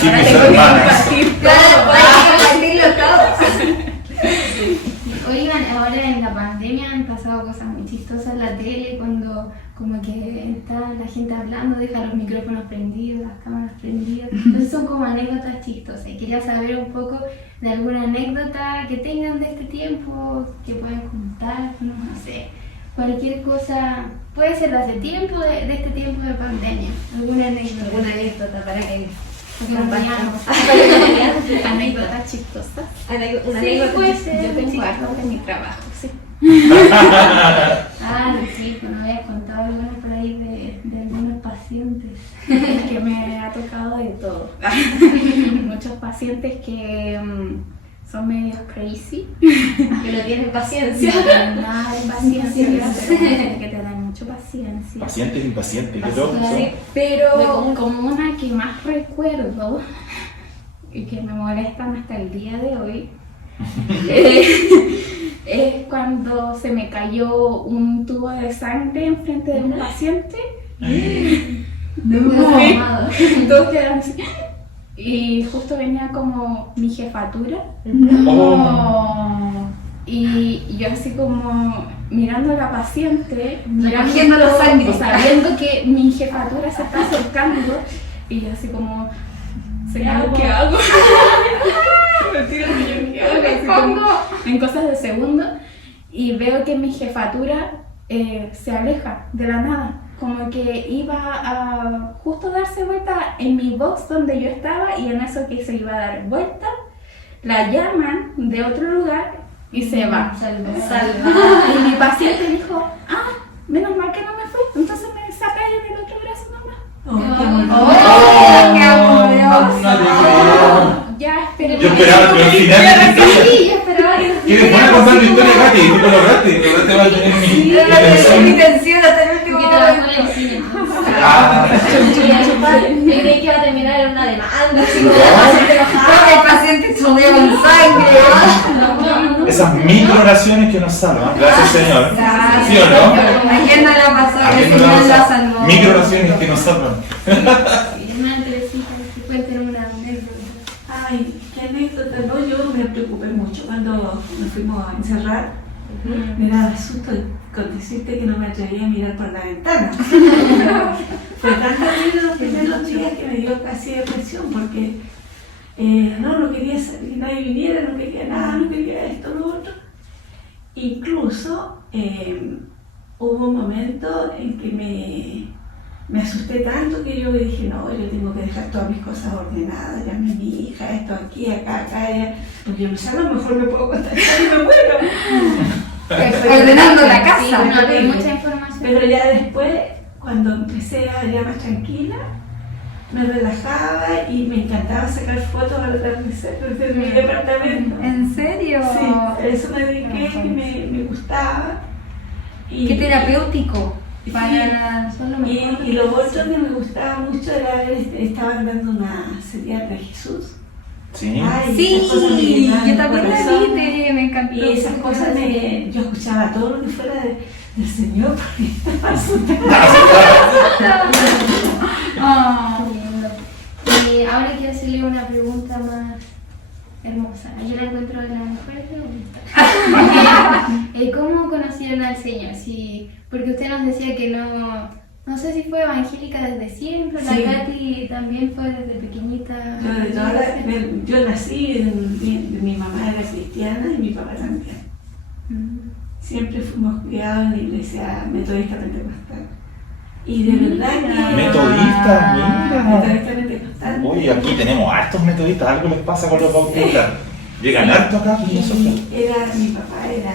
Sí, mis hermanas. Oigan, ahora en la pandemia han pasado cosas muy chistosas en la tele cuando como que está la gente hablando, deja los micrófonos prendidos, las cámaras prendidas. Entonces son como anécdotas chistosas. Y quería saber un poco de alguna anécdota que tengan de este tiempo, que puedan contar, no sé, cualquier cosa. Puede ser de hace tiempo, de este tiempo de pandemia. Alguna anécdota para que acompañamos. Anécdotas chistosas. Una Sí, anécdota puede chistosa. ser. Yo tengo harto de mi trabajo, sí. Sí, pues me habías contado algunas por ahí de algunos pacientes. Que me ha tocado de todo. Muchos pacientes que son medios crazy. Que no tienen paciencia. No tienen nada de paciencia, pero que te dan mucha paciencia. Pacientes impacientes, ¿qué todo? Sí. Pero como una que más recuerdo, y que me molestan hasta el día de hoy, es cuando se me cayó un tubo de sangre enfrente de un paciente. Todos quedaron así. Y justo venía como mi jefatura. Y yo así como mirando a la paciente, Recogiendo la sangre. sabiendo que mi jefatura se está acercando, y yo así como, señor, ¿qué hago? Me tiro el millón, ¿qué hago? Así como en cosas de segundo, y veo que mi jefatura se aleja de la nada, como que iba a justo darse vuelta en mi box donde yo estaba, y en eso que se iba a dar vuelta, la llaman de otro lugar y se va. Salva. Y mi paciente dijo, menos mal que no me fui, entonces me saqué en el otro brazo nomás. ¡Qué amoroso! No te creo. Ya esperé. Yo esperaba que al final de la historia. Sí, yo esperaba que... ¿Quieres poner a contar la historia, Katy? Tú te lograste va a tener mi atención. Intención hasta el último Que trabajó en el momento. cine. Ah, Yo creí que iba a terminar en una demanda, así como Creo que el paciente chorreó en sangre. esas microraciones que nos salvan, gracias Señor. ¿Sí o no? Ayer no la pasó, ¿A el quién no Señor nos la salvan? salvó. Microraciones que nos salvan. Hermana Teresita, que cuenten una anécdota. Ay, qué anécdota, ¿no? Yo me preocupé mucho cuando nos fuimos a encerrar. Me daba susto con decirte que no me atrevía a mirar por la ventana. Fue tan terrible los primeros días que me dio casi depresión porque no quería que nadie viniera, no quería nada, no quería esto, lo otro. Incluso hubo un momento en que me asusté tanto que yo dije, no, yo tengo que dejar todas mis cosas ordenadas, ya mi hija, esto aquí, acá, allá, porque yo pensaba, a lo mejor me puedo contactar y me muero. Ordenando la casa. Sí, no había mucha información. Pero ya después, cuando empecé a ya más tranquila, me relajaba y me encantaba sacar fotos al atardecer desde mi departamento. ¿En serio? Sí, a eso me dediqué, que me gustaba. Y, Qué terapéutico. Sí. Para... Y lo otro que me gustaba mucho era estaban dando una serie de Jesús. Sí. Ay, Sí, esas cosas me llenaban yo el también la corazón. vi, me encantó. Y esas cosas yo escuchaba todo lo que fuera del Señor porque estaba asustada. Ah. Lindo. Y ahora quiero hacerle una pregunta más hermosa. Yo la encuentro de las mejores preguntas. ¿Cómo conocieron al Señor? Sí, porque usted nos decía que no sé si fue evangélica desde siempre, Sí. la Katy también fue desde pequeñita. Yo nací, mi mamá era cristiana y mi papá también. Siempre fuimos criados en la iglesia metodista pentecostal. Y de verdad que... Metodista, mira. Metodista pentecostal. Uy, aquí tenemos hartos metodistas, algo les pasa con los bautistas. Llegan harto acá con nosotros. Mi papá era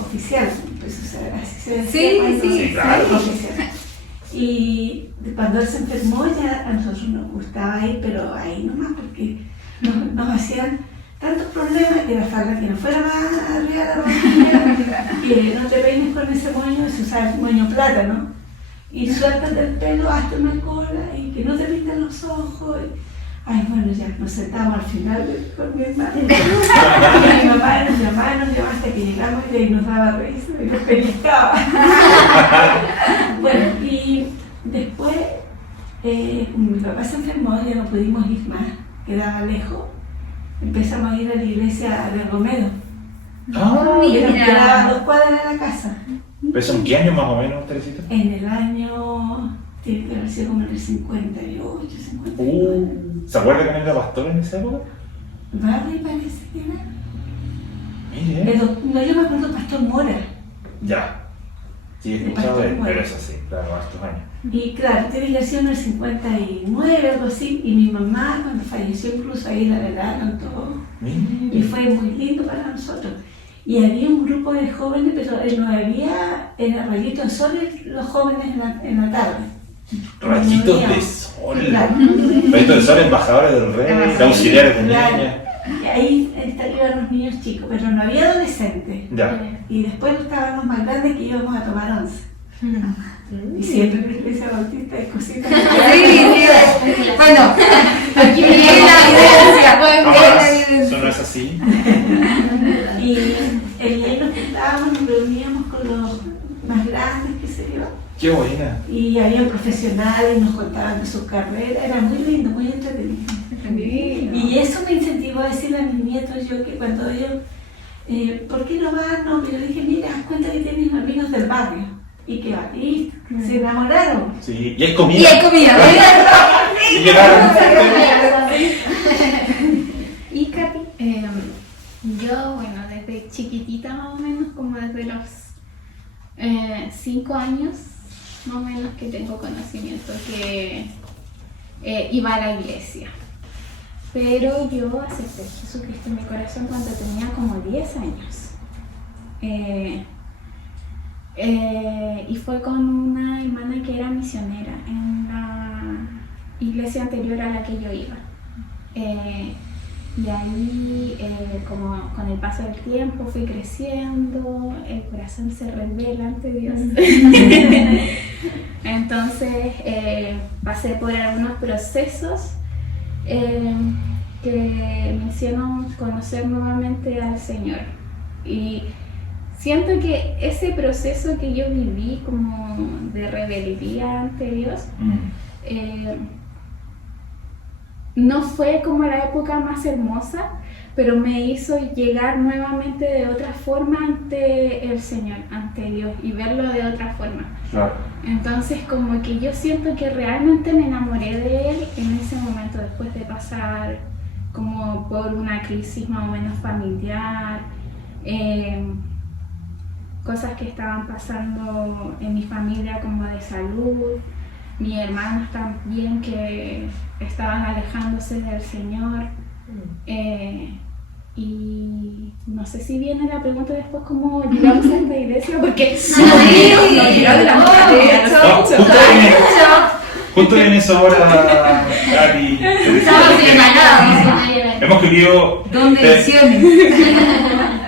oficial, pues, o sea, así se decía. Sí, cuando- sí, claro. Oficial. Y cuando él se enfermó ya a nosotros nos gustaba ir, pero ahí nomás porque nos hacían tantos problemas que era falta que no fuera más arriba de la rodilla, que no te peines con ese moño, se usaba el moño plata, ¿no? Y suéltate el pelo, hazte una cola y que no te pinten los ojos. Ay, bueno, ya nos sentamos al final con mi hermano. Y mi papá nos llamaba hasta que llegamos y ahí nos daba risa y nos pellizcaba. Bueno, y después mi papá se enfermó, ya no pudimos ir más, quedaba lejos. Empezamos a ir a la iglesia de Romero. Ah, Y nos Mira. quedaba a 2 cuadras de la casa. ¿Pero en qué año más o menos, Teresita? En el año, tiene que haber sido como en el 58, 59. ¿Se acuerda que no era pastor en esa época? Barry parece que era. Mire. Pero no, yo me acuerdo Pastor Mora. Ya. Sí, he escuchado de él, pero eso sí, claro, hartos años. Y claro, tiene que haber sido en el 59, algo así. Y mi mamá, cuando falleció, incluso ahí la velaron todo. Mire. Y fue muy lindo para nosotros. Y había un grupo de jóvenes, pero no había en el rayito de sol los jóvenes en la tarde. Rayitos No de había. sol. Claro. Rayitos de sol, embajadores del rey, auxiliares de Claro. niñas. Y ahí estaban los niños chicos, pero no había adolescentes. Ya. Y después estaban los más grandes que íbamos a tomar once. Y siempre en la iglesia bautista hay cositas. Bueno, aquí viene la evidencia. Eso no es así. Y ahí nos juntábamos, nos reuníamos con los más grandes, qué sé yo. Qué buena. Y había profesionales y nos contaban de sus carreras. Era muy lindo, muy entretenido. Y eso me incentivó a decirle a mis nietos yo que cuando ellos, ¿por qué no van? No, yo le dije, mira, haz cuenta que tienes amigos del barrio. Y que van, y se enamoraron. Sí, y hay comida. Y hay comida. Y llegaron. ¿Y Katy? Yo, bueno, desde chiquitita más o menos, como desde los 5 años, más o menos que tengo conocimiento que iba a la iglesia. Pero yo acepté a Jesucristo en mi corazón cuando tenía como 10 años. Y fue con una hermana que era misionera en la iglesia anterior a la que yo iba. Y ahí, como con el paso del tiempo, fui creciendo, el corazón se revela ante Dios. Entonces, pasé por algunos procesos que me hicieron conocer nuevamente al Señor. Y siento que ese proceso que yo viví como de rebeldía ante Dios, no fue como la época más hermosa, pero me hizo llegar nuevamente de otra forma ante el Señor, ante Dios, y verlo de otra forma. Claro. Entonces como que yo siento que realmente me enamoré de Él en ese momento, después de pasar como por una crisis más o menos familiar, cosas que estaban pasando en mi familia como de salud, mis hermanos también que estaban alejándose del Señor. Y no sé si viene la pregunta después cómo llegamos a esta iglesia, porque justo en eso ahora, Katy, Estamos preparados. hemos querido. ¿Dónde ediciones?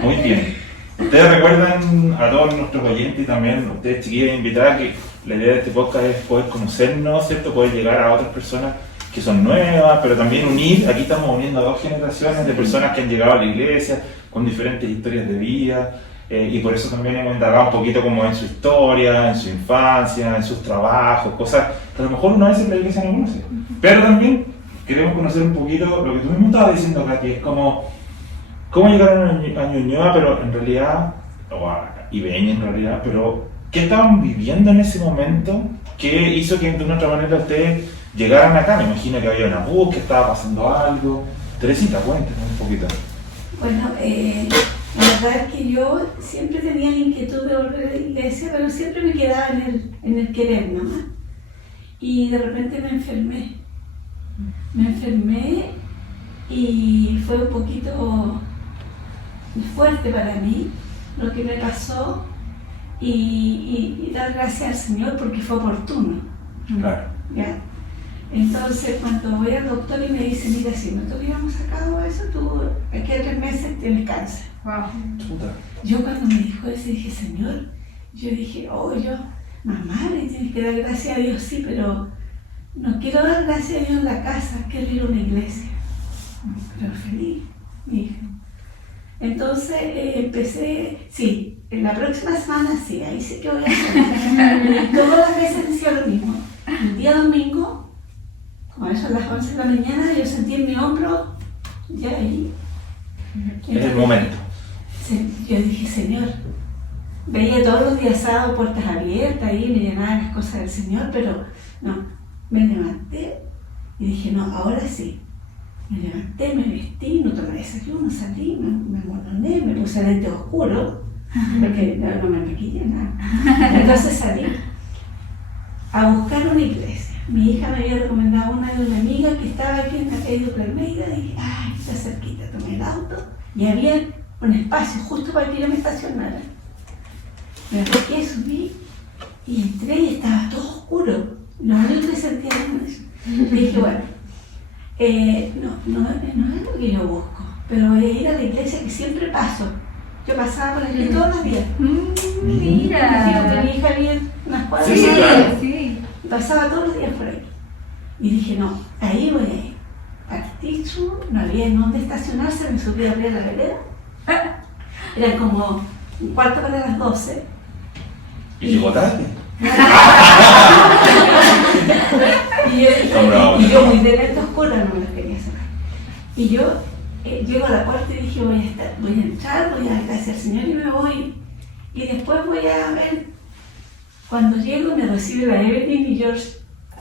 Muy bien. Ustedes recuerdan a todos nuestros oyentes y también ustedes chiquillas invitadas que la idea de este podcast es poder conocernos, ¿cierto? Poder llegar a otras personas que son nuevas, pero también unir. Aquí estamos uniendo a 2 generaciones de personas que han llegado a la iglesia con diferentes historias de vida, y por eso también hemos indagado un poquito como en su historia, en su infancia, en sus trabajos, cosas que a lo mejor una vez en la iglesia no conoce. Pero también queremos conocer un poquito lo que tú mismo estabas diciendo, Katy, es como cómo llegaron a Ñuñoa, pero en realidad, o a Ibeña en realidad, pero ¿qué estaban viviendo en ese momento? ¿Qué hizo que de una otra manera ustedes llegaran acá? Me imagino que había una búsqueda, estaba pasando algo. Teresita, cuéntanos un poquito. Bueno, la verdad es que yo siempre tenía la inquietud de volver a la iglesia, pero siempre me quedaba en el querer nomás. Y de repente me enfermé. Me enfermé y fue un poquito fuerte para mí lo que me pasó, y dar gracias al Señor porque fue oportuno. Claro. ¿Ya? Entonces cuando voy al doctor y me dice, mira, si no te hubiéramos sacado eso, tú aquí a 3 meses tienes cáncer. Wow. Yo cuando me dijo eso dije, Señor, yo dije, mamá, le tienes que dar gracias a Dios, sí, pero no quiero dar gracias a Dios en la casa, quiero ir a una iglesia. Pero feliz, mi hija. Entonces empecé, sí, en la próxima semana sí, ahí sí que voy a hacer. Todas las veces decía lo mismo. El día domingo, como eso a las 11 de la mañana, yo sentí en mi hombro, ya ahí. Es el momento. Yo dije, Señor, veía todos los días sábado puertas abiertas ahí, me llenaban las cosas del Señor, pero no, me levanté y dije, no, ahora sí. Me levanté, me vestí, no tomé desayuno, salí, me amordoné, me puse lentes oscuros, porque no me maquillé nada. Entonces salí a buscar una iglesia. Mi hija me había recomendado una de una amiga que estaba aquí en la calle de Palmeira, y dije, ay, está cerquita, tomé el auto y había un espacio justo para que yo me estacionara. Me acerqué, subí y entré y estaba todo oscuro. Lo único que sentía era eso. Dije, bueno, no es lo que yo busco, pero voy a ir a la iglesia que siempre paso. Yo pasaba por aquí todos los días. Mira. Porque mi hija vive unas cuadras. Sí, claro. Sí. Pasaba todos los días por ahí. Y dije, no, ahí voy a ir. Partí, no había en dónde estacionarse, me subí a abrir la vereda. Eran como un cuarto para las 12. Y llegó tarde. Y yo muy de lento oscura no me las quería sacar. Y yo llego a la puerta y dije, voy a entrar, voy a agradecer al Señor y me voy. Y después voy a ver. Cuando llego me recibe la Evelyn y George.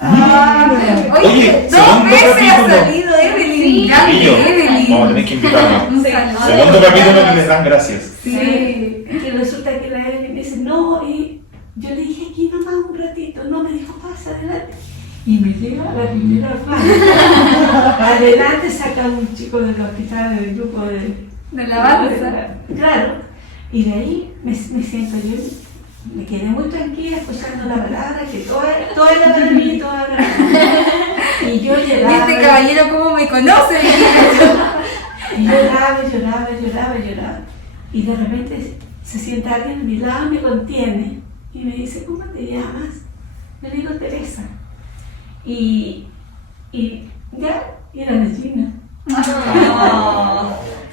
Oye, dos segundo veces ha capítulo. salido Evelyn. Sí. Grande, Y yo, Evelyn. vamos a tener que invitarlo. Un saludo. Segundo capítulo que les dan gracias. Sí. Y resulta que la Evelyn me dice, no, y yo le dije aquí nomás un ratito, no, me dijo, pasa adelante. Y me lleva a la primera fila. Adelante saca un chico del hospital del grupo De la banda. Claro. Y de ahí me siento yo, me quedé muy tranquila escuchando la palabra, que todo era para mí, todo era para mí. Y yo lloraba. Este caballero, ¿cómo me conoce? Y lloraba. Y de repente se sienta alguien a mi lado, me contiene y me dice, ¿cómo te llamas? Le digo Teresa. Y ya, y era la Gina.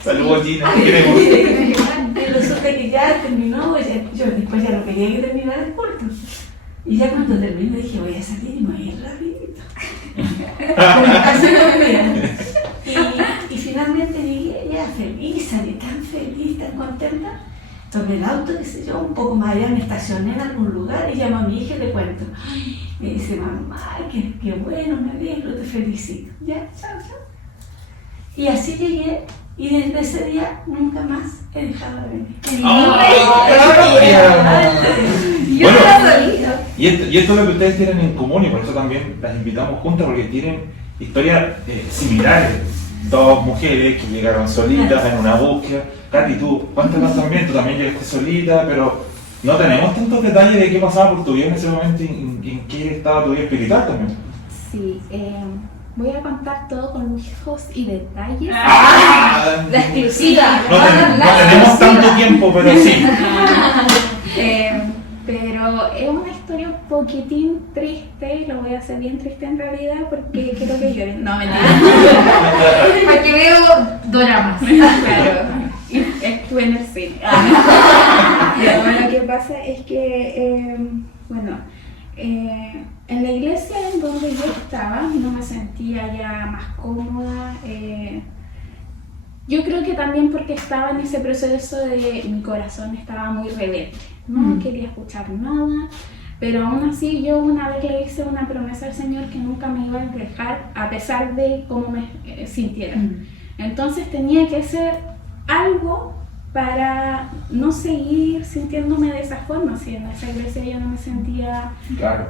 Saludos, Gina. ¿Qué queremos? Y resulta que ya terminó, yo después ya no quería que terminara el culto. Y ya cuando terminé dije, voy a salir y me voy a ir rapidito. Así lo veía. Y finalmente llegué ya feliz, salí tan feliz, tan contenta. Tomé el auto, qué sé yo, un poco más allá, me estacioné en algún lugar y llamo a mi hija y le cuento. Me dice, mamá, qué bueno, me alegro, te felicito. Ya, chao. Y así llegué y desde ese día nunca más he dejado de venir. Yo no lo sabía. Y esto es lo que ustedes tienen en común y por eso también las invitamos juntas porque tienen historias similares. Dos mujeres que llegaron solitas en una búsqueda. Katy, tú, cuéntanos también, tú también llegaste solita, pero no tenemos tantos detalles de qué pasaba por tu vida en ese momento y en qué estaba tu vida espiritual también. Sí, voy a contar todo con lujos y detalles. La exclusiva. No tenemos tanto tiempo, pero sí. Pero es una historia un poquitín triste, lo voy a hacer bien triste en realidad porque quiero que lloren. No, mentira. Porque veo doramas. Claro, y estuve en el cine. Pero lo que pasa es que, en la iglesia en donde yo estaba no me sentía ya más cómoda. Yo creo que también porque estaba en ese proceso de mi corazón estaba muy rebelde, no quería escuchar nada, pero aún así yo una vez le hice una promesa al Señor que nunca me iba a dejar a pesar de cómo me sintiera. Entonces tenía que hacer algo para no seguir sintiéndome de esa forma. Si en esa iglesia yo no me sentía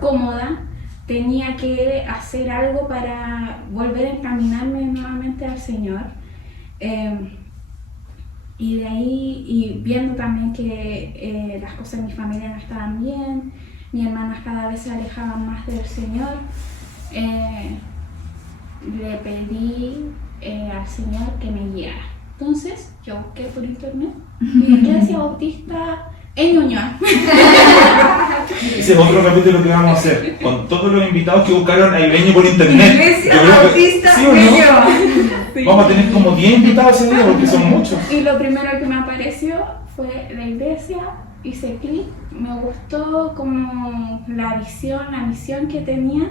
cómoda, tenía que hacer algo para volver a encaminarme nuevamente al Señor. Y de ahí, y viendo también que las cosas de mi familia no estaban bien, mis hermanas cada vez se alejaban más del Señor, le pedí al Señor que me guiara. Entonces, yo busqué por internet Iglesia Bautista en Ñuñoa. Ese es otro capítulo que vamos a hacer, con todos los invitados que buscaron a Ibeño por internet. Iglesia Yo creo que- Bautista ¿sí o no? Ñuñoa. Sí. Vamos a tener como 10 invitados ese día porque son muchos. Y lo primero que me apareció fue la iglesia, hice clic, me gustó como la visión, la misión que tenía.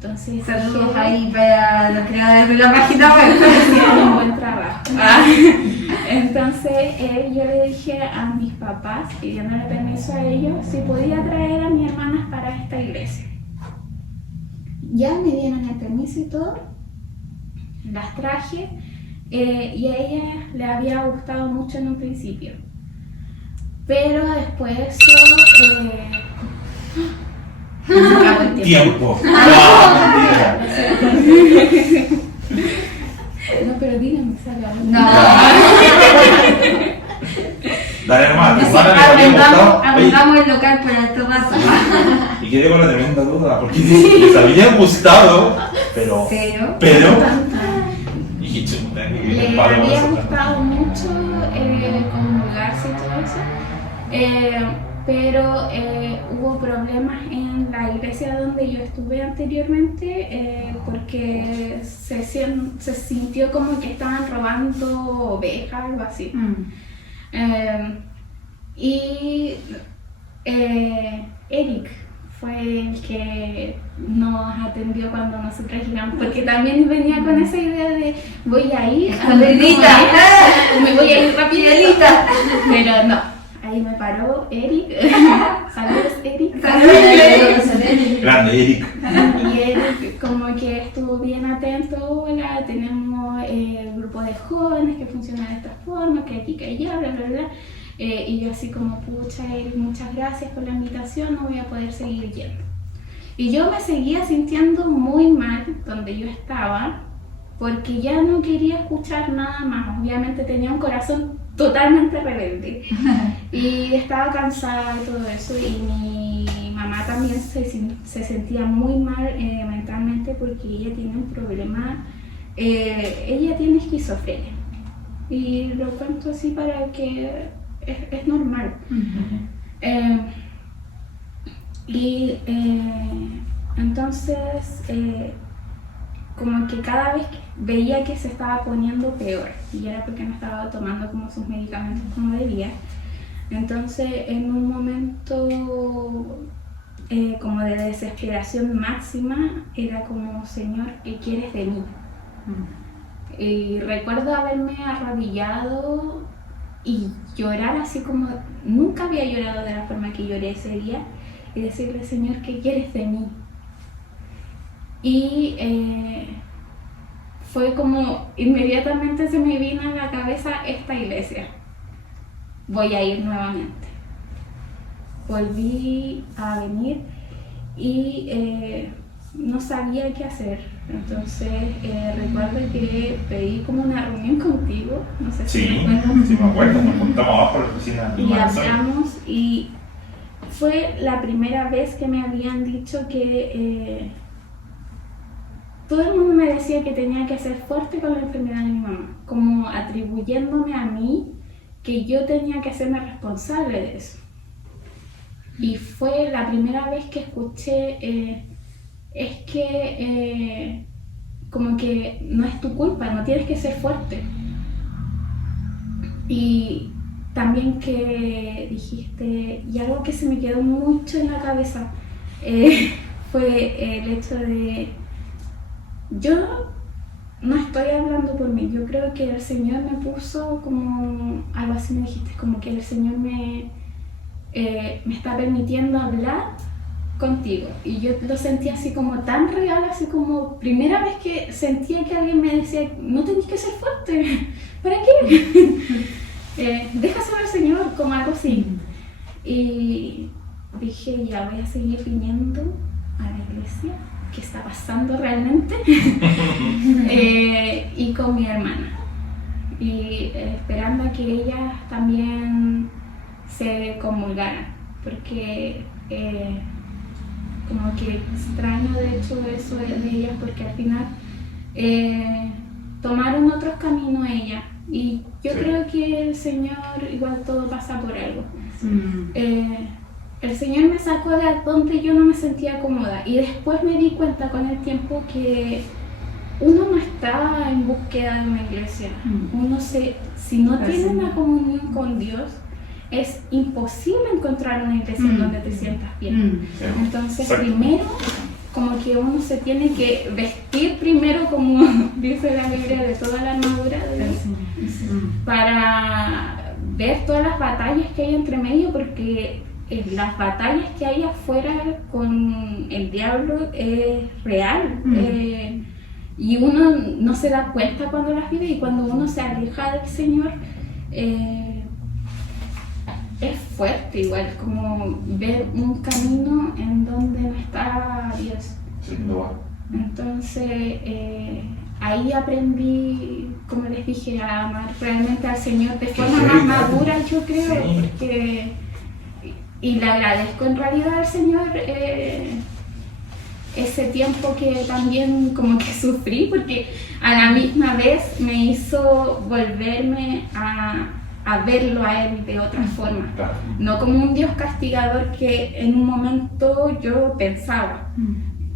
Entonces, Saludos dije, ahí para los creadores de la página web. hicieron un buen trabajo. Entonces yo le dije a mis papás, pidiéndole permiso a ellos, si podía traer a mis hermanas para esta iglesia. Ya me dieron el permiso y todo, las traje y a ella le había gustado mucho en un principio. Pero después se acabó el tiempo. Tiempo. No, mentira. No, pero díganme, se acabó el No. Dale nomás, tu Sí, hermana le había gustado. Oye, arrendamos el local para este rato. y quedé con la tremenda duda, porque les había gustado, pero. Pero. Pero. Y chiquicho. Le había gustado mucho comulgarse y todo eso, pero hubo problemas en la iglesia donde yo estuve anteriormente porque se sintió como que estaban robando ovejas, algo así. Y Eric fue el que nos atendió cuando nosotros llegamos, porque también venía con esa idea de voy a ir me voy a ir rapidita, pero no, ahí me paró Eric. Saludos Eric. Grande Eric. Y Eric como que estuvo bien atento. Hola, tenemos grupo de jóvenes que funciona de esta forma, que aquí, que allá, bla, bla, bla. Y yo así como, pucha, Eric, muchas gracias por la invitación, no voy a poder seguir yendo. Y yo me seguía sintiendo muy mal donde yo estaba, porque ya no quería escuchar nada más. Obviamente tenía un corazón totalmente rebelde y estaba cansada y todo eso, y mi mamá también se sentía muy mal mentalmente porque ella tiene un problema, ella tiene esquizofrenia, y lo cuento así para que es normal. Entonces como que cada vez veía que se estaba poniendo peor, y era porque no estaba tomando como sus medicamentos como debía. Entonces en un momento como de desesperación máxima era como, Señor, ¿qué quieres de mí? Y recuerdo haberme arrodillado y llorar así como nunca había llorado de la forma que lloré ese día, y decirle, Señor, ¿qué quieres de mí? Y fue como inmediatamente se me vino a la cabeza esta iglesia. Voy a ir nuevamente. Volví a venir y no sabía qué hacer. Entonces recuerdo que pedí como una reunión contigo, no sé si Sí, sí me acuerdo, nos juntamos abajo de la oficina. y hablamos, y fue la primera vez que me habían dicho que todo el mundo me decía que tenía que ser fuerte con la enfermedad de mi mamá, como atribuyéndome a mí que yo tenía que hacerme responsable de eso. Y fue la primera vez que escuché, es que como que no es tu culpa, no tienes que ser fuerte. Y también que dijiste, y algo que se me quedó mucho en la cabeza, fue el hecho de, yo no estoy hablando por mí, yo creo que el Señor me puso como, algo así me dijiste, como que el Señor me está permitiendo hablar contigo. Y yo lo sentí así como tan real, así como primera vez que sentía que alguien me decía, no tenés que ser fuerte, ¿para qué? Déjaselo al Señor, como algo así. Y dije, ya voy a seguir viniendo a la iglesia, ¿qué está pasando realmente? Y con mi hermana, y esperando a que ellas también se comulgaran, porque como que extraño de hecho eso de ellas, porque al final tomaron otros caminos ellas, y yo creo que el Señor igual todo pasa por algo. El Señor me sacó de donde yo no me sentía cómoda, y después me di cuenta con el tiempo que uno no está en búsqueda de una iglesia. Uno si no tiene una comunión con Dios, es imposible encontrar una iglesia en donde te sientas bien. Entonces primero como que uno se tiene que vestir primero, como dice la Biblia, de toda la armadura de Dios, para ver todas las batallas que hay entre medio, porque las batallas que hay afuera con el diablo es real, y uno no se da cuenta cuando las vive, y cuando uno se aleja del Señor es fuerte igual, como ver un camino en donde no está Dios. Entonces ahí aprendí, como les dije, a amar realmente al Señor de forma más madura, yo creo, porque, y le agradezco en realidad al Señor ese tiempo que también como que sufrí, porque a la misma vez me hizo volverme a verlo a él de otra forma, Claro. no como un Dios castigador que en un momento yo pensaba,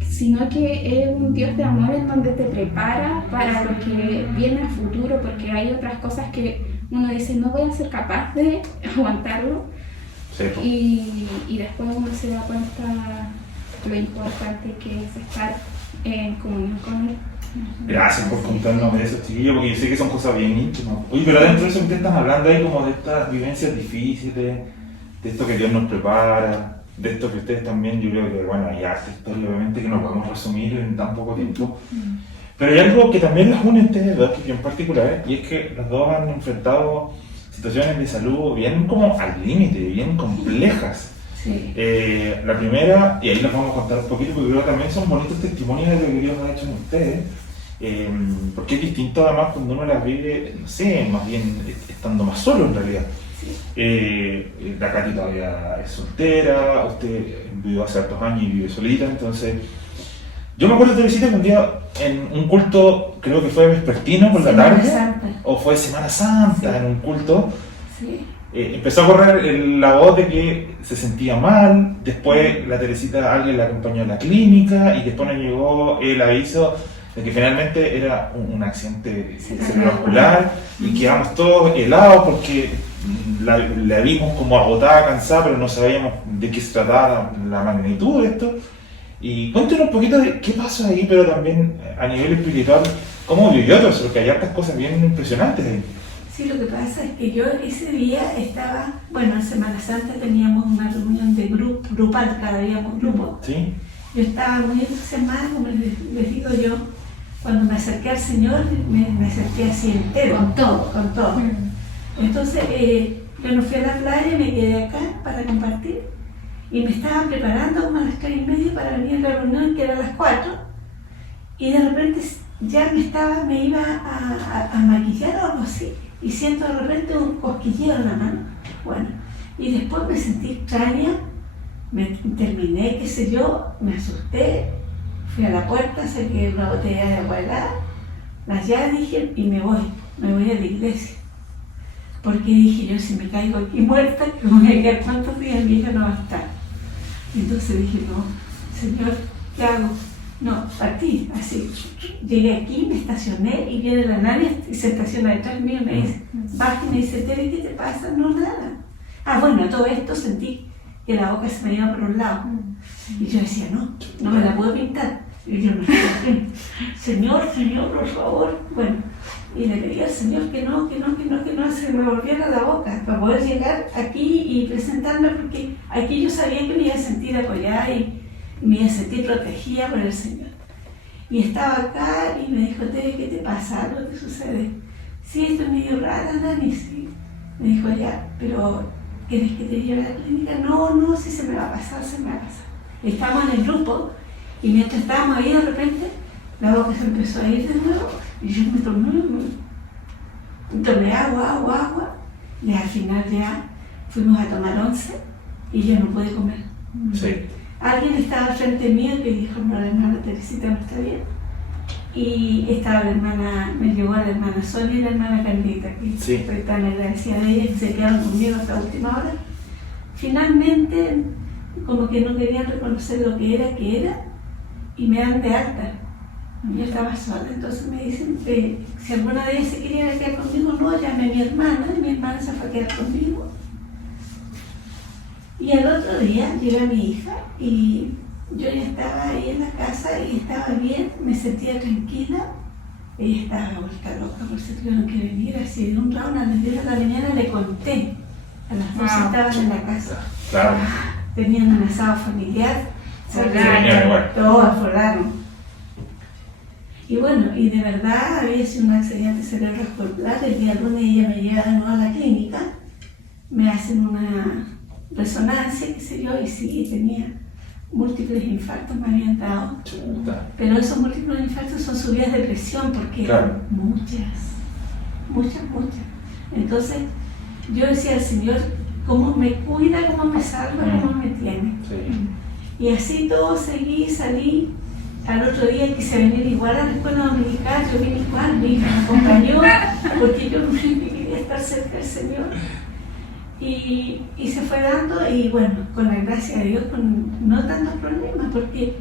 sino que es un Dios de amor en donde te prepara para lo que viene a futuro, porque hay otras cosas que uno dice no voy a ser capaz de aguantarlo, Sí, po. y después uno se da cuenta lo importante que es estar en comunión con él. Gracias por contarnos de eso, chiquillos, porque yo sé que son cosas bien íntimas. Oye, pero dentro de eso que ustedes están hablando ahí como de estas vivencias difíciles, de esto que Dios nos prepara, de esto que ustedes también, yo creo que, bueno, hay esta historia obviamente que no podemos resumir en tan poco tiempo. Pero hay algo que también las une a ustedes dos, que en particular, y es que los dos han enfrentado situaciones de salud bien como al límite, bien complejas. Sí. La primera, y ahí nos vamos a contar un poquito, porque creo que también son bonitos testimonios de lo que Dios ha hecho en ustedes, porque es distinto además cuando uno las vive, no sé, más bien estando más solo en realidad. La Katy todavía es soltera, usted vivió hace hartos años y vive solita, entonces... Yo me acuerdo, Teresita, que un día en un culto, creo que fue vespertino por la Semana tarde, Santa. o fue Semana Santa, Sí. en un culto, Sí. empezó a correr la voz de que se sentía mal, después la Teresita, alguien la acompañó a la clínica y después nos llegó el aviso de que finalmente era un accidente cerebrovascular y quedamos todos helados porque la vimos como agotada, cansada, pero no sabíamos de qué se trataba la magnitud de esto. Y cuéntenos un poquito de qué pasó ahí, pero también a nivel espiritual, cómo vivió todo eso, porque hay hartas cosas bien impresionantes ahí. Sí, lo que pasa es que yo ese día estaba, bueno, en Semana Santa teníamos una reunión de grupal, cada día un grupo. ¿Sí? Yo estaba muy entusiasmada, como les digo yo, cuando me acerqué al Señor, me acerqué así entero. Con todo. Con todo. Entonces, yo no fui a la playa y me quedé acá para compartir. Y me estaba preparando como a las 3:30 para venir a la reunión, que era a las 4. Y de repente ya me iba a maquillar o algo así. Y siento de repente un cosquilleo en la mano. Bueno, y después me sentí extraña, terminé, qué sé yo, me asusté, fui a la puerta, saqué una botella de agua helada, las llaves dije y me voy a la iglesia. Porque dije yo, si me caigo aquí muerta, que me voy a quedar cuántos días, mi hija no va a estar. Entonces dije, no, Señor, ¿qué hago? No, partí, así. Llegué aquí, me estacioné y viene la nana y se estaciona detrás mío y me dice, baja y me dice, Tere, ¿qué te pasa? No, nada. Ah, bueno, a todo esto sentí que la boca se me iba por un lado. Y yo decía, no me la puedo pintar. Y yo no sé, Señor, por favor. Bueno, y le pedí al Señor que no se me volviera la boca para poder llegar aquí y presentarme, porque aquí yo sabía que me iba a sentir apoyada y me iba a sentir protegida por el Señor. Y estaba acá y me dijo, Tere, ¿qué te pasa? ¿Algo te sucede? Sí, estoy medio rara, Dani, sí. Me dijo, ya, pero ¿quieres que te lleve a la clínica? No, si se me va a pasar, se me va a pasar. Estábamos en el grupo y mientras estábamos ahí de repente, la boca se empezó a ir de nuevo y yo me tomé agua y al final ya fuimos a tomar 11 y yo no pude comer. Sí. Alguien estaba frente mío que dijo, no, la hermana Teresita no está bien. Y estaba la hermana, me llevó a la hermana Sonia y la hermana Candita, que Sí. estoy tan agradecida de ellas, que se quedaron conmigo hasta la última hora. Finalmente, como que no querían reconocer lo que era, y me dan de alta. Yo estaba sola, entonces me dicen que si alguna de ellas se quería quedar conmigo, no, llamé a mi hermana se fue a quedar conmigo. Y al otro día llegó mi hija y yo ya estaba ahí en la casa y estaba bien, me sentía tranquila. Ella estaba vuelta loca por si tuvieron que venir, así de un round a las 10 de la mañana le conté. A las 12 estaban en la casa. Claro. Tenían un asado familiar, Genial, igual. todos afloraron. Y bueno, y de verdad había sido un accidente cerebrovascular. El día lunes ella me lleva de nuevo a la clínica, me hacen una resonancia, qué sé yo, y sí, tenía múltiples infartos, me habían dado. Chuta. Pero esos múltiples infartos son subidas de presión, porque Claro. eran muchas. Entonces, yo decía al Señor, cómo me cuida, cómo me salva, cómo me tiene. Sí. Y así todo salí, al otro día quise venir igual a la escuela dominical, yo vine igual, mi hija me acompañó, porque yo siempre quería estar cerca del Señor. Y se fue dando, y bueno, con la gracia de Dios, con no tantos problemas, porque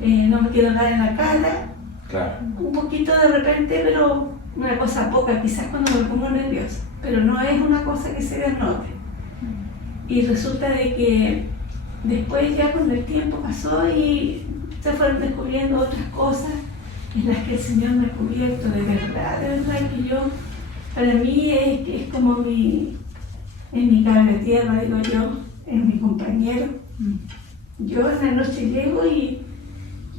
no me quedó nada en la cara, Claro. un poquito de repente, pero una cosa poca, quizás cuando me pongo nerviosa, pero no es una cosa que se desnote. Y resulta de que después ya con el tiempo pasó y se fueron descubriendo otras cosas en las que el Señor me ha cubierto de verdad que yo, para mí es como mi cable de tierra, digo yo, es mi compañero. Yo en la noche llego y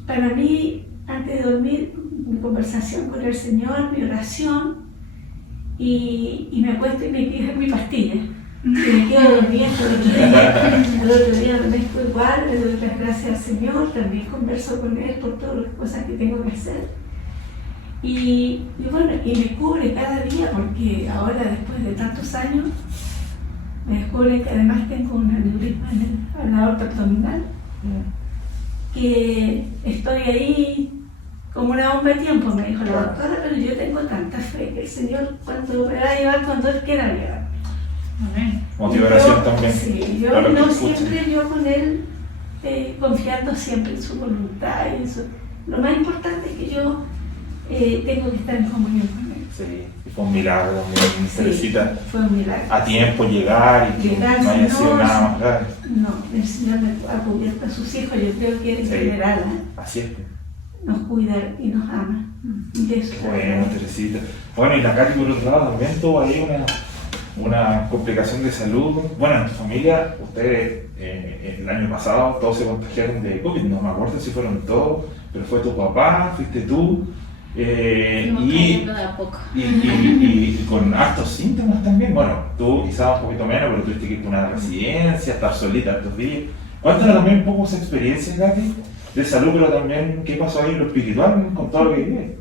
para mí, antes de dormir, mi conversación con el Señor, mi oración, y me acuesto y me quedo en mi pastilla. Y me quedo durmiendo el otro día amanezco igual, le doy las gracias al Señor, también converso con Él por todas las cosas que tengo que hacer. Y bueno, y me cubre cada día, porque ahora después de tantos años, me descubre que además tengo un aneurisma en la aorta abdominal, que estoy ahí como una bomba de tiempo, me dijo la doctora, pero yo tengo tanta fe que el Señor cuando me va a llevar, cuando Él quiera llevar. Motivación también. Sí, yo Claro que no escuchen. siempre, yo con Él, confiando siempre en su voluntad y en su... Lo más importante es que yo tengo que estar en comunión con Él. Sí, y fue un milagro también, Teresita. Fue un milagro. A tiempo llegar y que Llegar, no haya sido no, nada más grave. No, el Señor me ha cubierto a sus hijos, yo creo que en Sí. general Así es. nos cuida y nos ama. Y de eso Bueno, Teresita. Bueno, y la Katy por otro lado también tuvo ahí una complicación de salud. Bueno, en tu familia, ustedes el año pasado todos se contagiaron de COVID, no me acuerdo si fueron todos, pero fue tu papá, fuiste tú. Fuimos cayendo de a poco. Y con hartos síntomas también. Bueno, tú quizás un poquito menos, pero tuviste que ir a una residencia, estar solita hartos días. Cuéntanos también un poco esa experiencia, Katy, de salud, pero también qué pasó ahí en lo espiritual con todo lo que vives.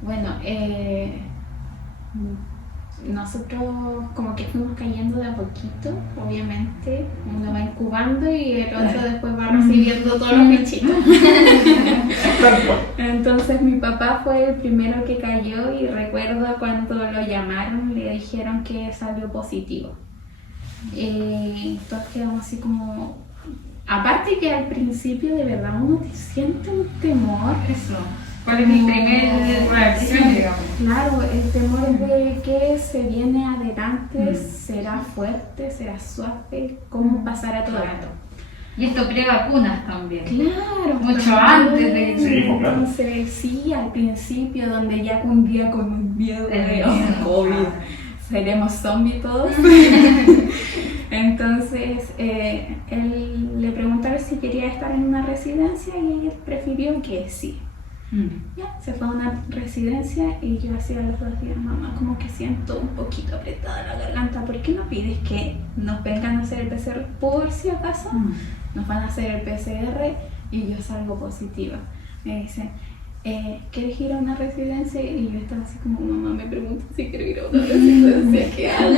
Bueno, nosotros como que fuimos cayendo de a poquito, obviamente, uno va incubando y el otro después va recibiendo todos los bichitos. Tal cual. Entonces mi papá fue el primero que cayó y recuerdo cuando lo llamaron le dijeron que salió positivo. Todos quedamos así como... Aparte que al principio de verdad uno siente un temor. Eso. ¿Cuál es mi primera reacción, digamos? Claro, el temor de que se viene adelante, será fuerte, será suave, cómo pasará todo esto. Y esto pre-vacunas también. Claro, Mucho también. antes de... Sí, pues, claro. Entonces, sí, al principio, donde ya cundía con un miedo de El miedo. COVID, seremos zombies todos. Entonces, él le preguntaron si quería estar en una residencia y él prefirió que sí. Ya, se fue a una residencia y yo hacía los 2 días, mamá, como que siento un poquito apretada la garganta, ¿por qué no pides que nos vengan a hacer el PCR por si acaso? Nos van a hacer el PCR y yo salgo positiva. Me dicen, ¿quieres ir a una residencia? Y yo estaba así como, mamá me pregunta si quiero ir a una residencia, ¿qué hago?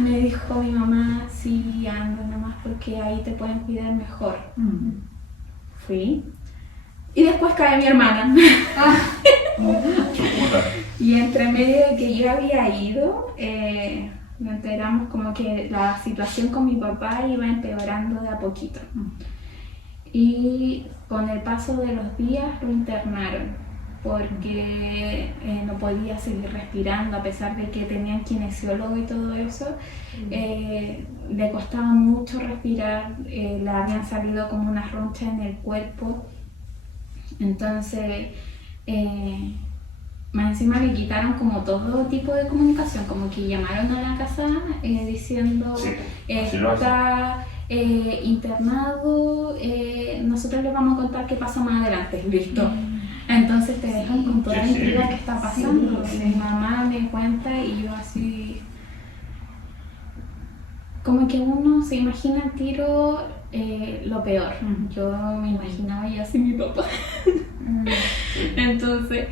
Me dijo mi mamá, sí, anda nomás porque ahí te pueden cuidar mejor. Fui. Y después cae mi hermana. Chuputa. Y entre medio de que yo había ido, nos enteramos como que la situación con mi papá iba empeorando de a poquito. Y con el paso de los días lo internaron porque no podía seguir respirando a pesar de que tenían kinesiólogo y todo eso. Le costaba mucho respirar, le habían salido como unas ronchas en el cuerpo. Entonces, más encima le quitaron como todo tipo de comunicación, como que llamaron a la casa diciendo Sí, así lo hacen. está internado, nosotros les vamos a contar qué pasa más adelante, listo. Entonces te dejan con toda la Sí, sí. intriga que está pasando. Sí, sí. Mi mamá me cuenta y yo así, como que uno se imagina al tiro lo peor. Yo me imaginaba ya así mi papá. Entonces,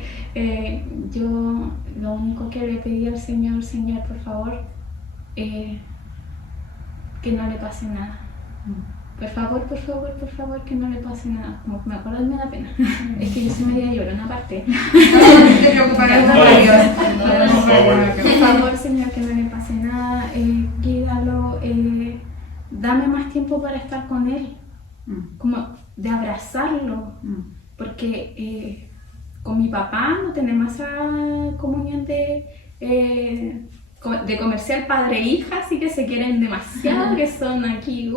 yo lo único que le pedí al Señor, Señor, por favor, que no le pase nada. por favor, que no le pase nada. Como que me acuerdo y me da pena. Es que yo soy media llorona aparte. No te preocuparás, Por favor, Señor, que no le pase nada. Guídalo. Dame más tiempo para estar con él. Como de abrazarlo. Porque con mi papá no tenemos esa comunión de comercial padre-hija, así que se quieren demasiado, que son aquí,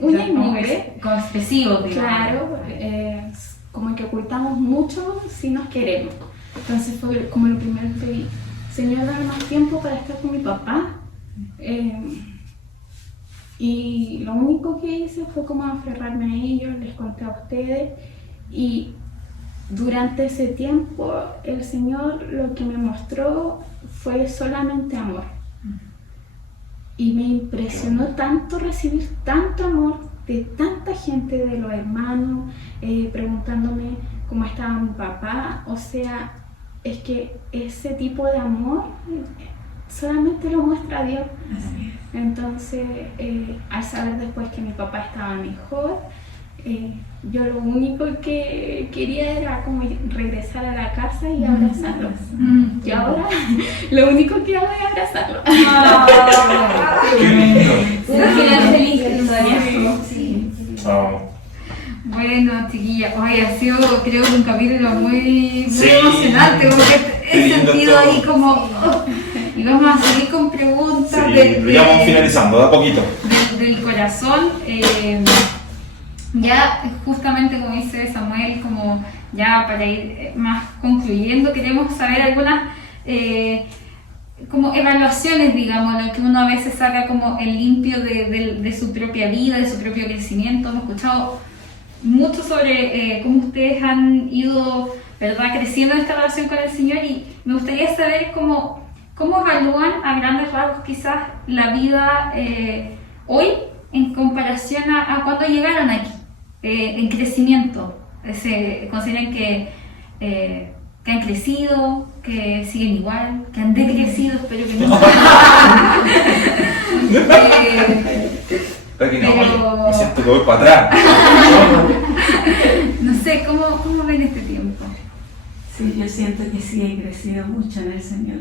uña y mugre. Con expresivos, digamos. Claro, como que ocultamos mucho si nos queremos. Entonces fue como lo primero que pedí, Señor, dame más tiempo para estar con mi papá. Y lo único que hice fue como aferrarme a ellos, les conté a ustedes, y durante ese tiempo el Señor lo que me mostró fue solamente amor. Y me impresionó tanto recibir tanto amor de tanta gente, de los hermanos, preguntándome cómo estaba mi papá. O sea, es que ese tipo de amor solamente lo muestra Dios. Entonces, al saber después que mi papá estaba mejor, yo lo único que quería era como regresar a la casa y abrazarlo. Y ahora lo único que hago es abrazarlo. ¡Qué lindo! Un final feliz de la historia. Bueno, chiquillas, hoy ha sido, creo que un capítulo muy Sí. emocionante, como que Qué he lindo sentido todo. ahí como... y vamos a seguir con preguntas Sí, ya vamos finalizando, de a poquito. del corazón. Ya justamente como dice Samuel, como ya para ir más concluyendo, queremos saber algunas como evaluaciones, digamos, lo que uno a veces saca como el limpio de su propia vida, de su propio crecimiento. Hemos escuchado mucho sobre cómo ustedes han ido, ¿verdad?, creciendo en esta relación con el Señor, y me gustaría saber cómo evalúan a grandes rasgos quizás la vida hoy en comparación a cuando llegaron aquí, en crecimiento. ¿Consideran que han crecido, que siguen igual, que han decrecido? Espero que no. Pero me siento que voy para atrás. No sé, ¿cómo ven este tiempo? Sí, yo siento que sí he crecido mucho en el Señor.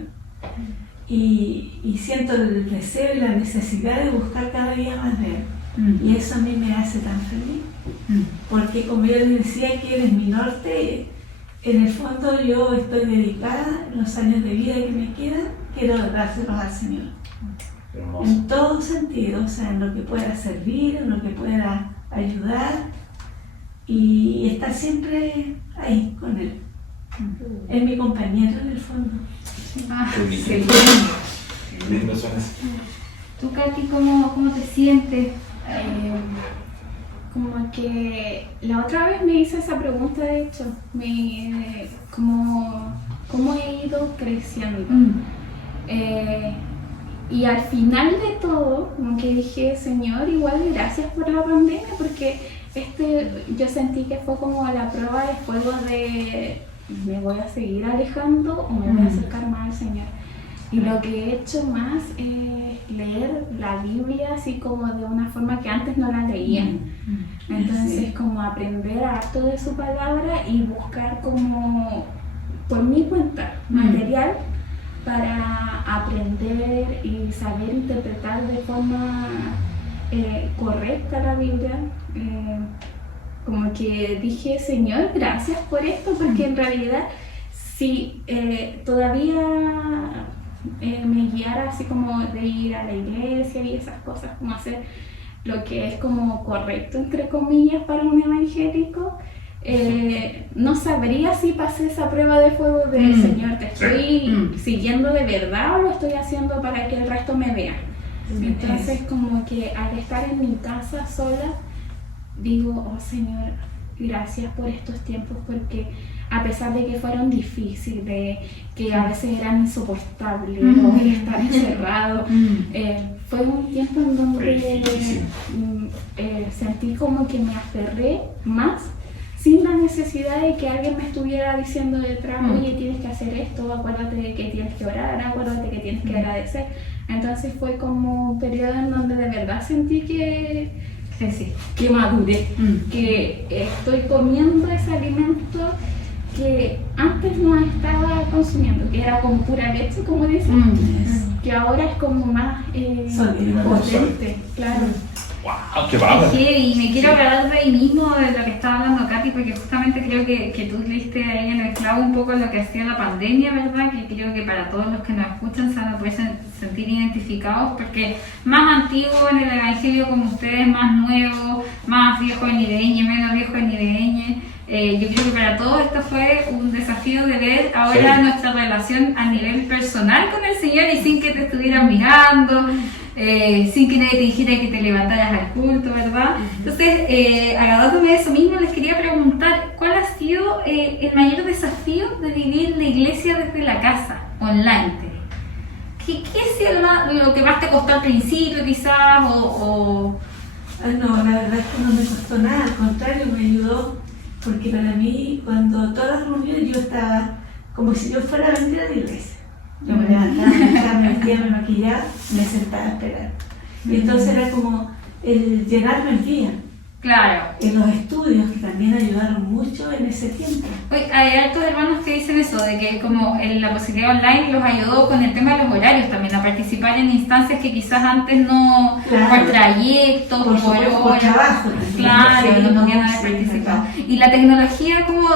Y siento el deseo y la necesidad de buscar cada día más de Él. Y eso a mí me hace tan feliz. Porque como yo les decía, que Él es mi norte, en el fondo yo estoy dedicada, los años de vida que me quedan, quiero dárselos al Señor. Hermoso. En todo sentido, o sea, en lo que pueda servir, en lo que pueda ayudar, y estar siempre ahí con Él. Es mi compañero en el fondo. Qué lindo. Sí. Qué lindo son esos. ¿Tú, Katy, cómo te sientes? Como que la otra vez me hice esa pregunta, de hecho, cómo he ido creciendo. Y al final de todo, como que dije, Señor, igual gracias por la pandemia, porque yo sentí que fue como la prueba de fuego de ¿me voy a seguir alejando o me voy a acercar más al Señor? Y lo que he hecho más es leer la Biblia así como de una forma que antes no la leía. Entonces como aprender harto de su palabra y buscar como por mi cuenta material para aprender y saber interpretar de forma correcta la Biblia. Como que dije, Señor, gracias por esto, porque en realidad si todavía me guiara así como de ir a la iglesia y esas cosas, como hacer lo que es como correcto, entre comillas, para un evangélico, no sabría si pasé esa prueba de fuego de Señor, te estoy siguiendo de verdad o lo estoy haciendo para que el resto me vea. Entonces como que al estar en mi casa sola, digo, oh Señor, gracias por estos tiempos, porque a pesar de que fueron difíciles, de que a veces eran insoportables, o de estar encerrado, fue un tiempo en donde sentí como que me aferré más, sin la necesidad de que alguien me estuviera diciendo detrás, oye, tienes que hacer esto, acuérdate de que tienes que orar, acuérdate que tienes que agradecer. Entonces fue como un periodo en donde de verdad sentí que Sí. que madure, Mm. que estoy comiendo ese alimento que antes no estaba consumiendo, que era como pura leche, como dicen, Mm. que ahora es como más Sólido. potente, claro. ¡Wow! ¡Qué bárbaro! Y me quiero hablar de ahí mismo, de lo que estaba hablando Katy, porque justamente creo que tú diste ahí en el clavo un poco lo que hacía la pandemia, ¿verdad? Que creo que para todos los que nos escuchan se van a poder sentir identificados, porque más antiguo en el Evangelio como ustedes, más nuevo, más viejo en IDN, menos viejo en IDN. Yo creo que para todos esto fue un desafío de ver ahora Sí. nuestra relación a nivel personal con el Señor y sin que te estuvieran mirando. Sin que nadie te dijera que te levantaras al culto, ¿verdad? Entonces, agarrándome de eso mismo, les quería preguntar, ¿cuál ha sido el mayor desafío de vivir la iglesia desde la casa, online? ¿Qué ha sido lo que más te costó al principio, quizás? No, la verdad es que no me costó nada, al contrario, me ayudó, porque para mí, cuando todas las reuniones yo estaba como si yo fuera a venir a la iglesia. Yo me levantaba, me vestía, me maquillaba, me sentaba a esperar. Y entonces era como el llenarme el día. Claro. En los estudios, que también ayudaron mucho en ese tiempo. Hoy hay hartos hermanos que dicen eso, de que como la posibilidad online los ayudó con el tema de los horarios también, a participar en instancias que quizás antes no, Claro. por trayectos, Por supuesto, por trabajo también. Claro, Sí, no podían haber sí, participado. verdad. ¿Y la tecnología cómo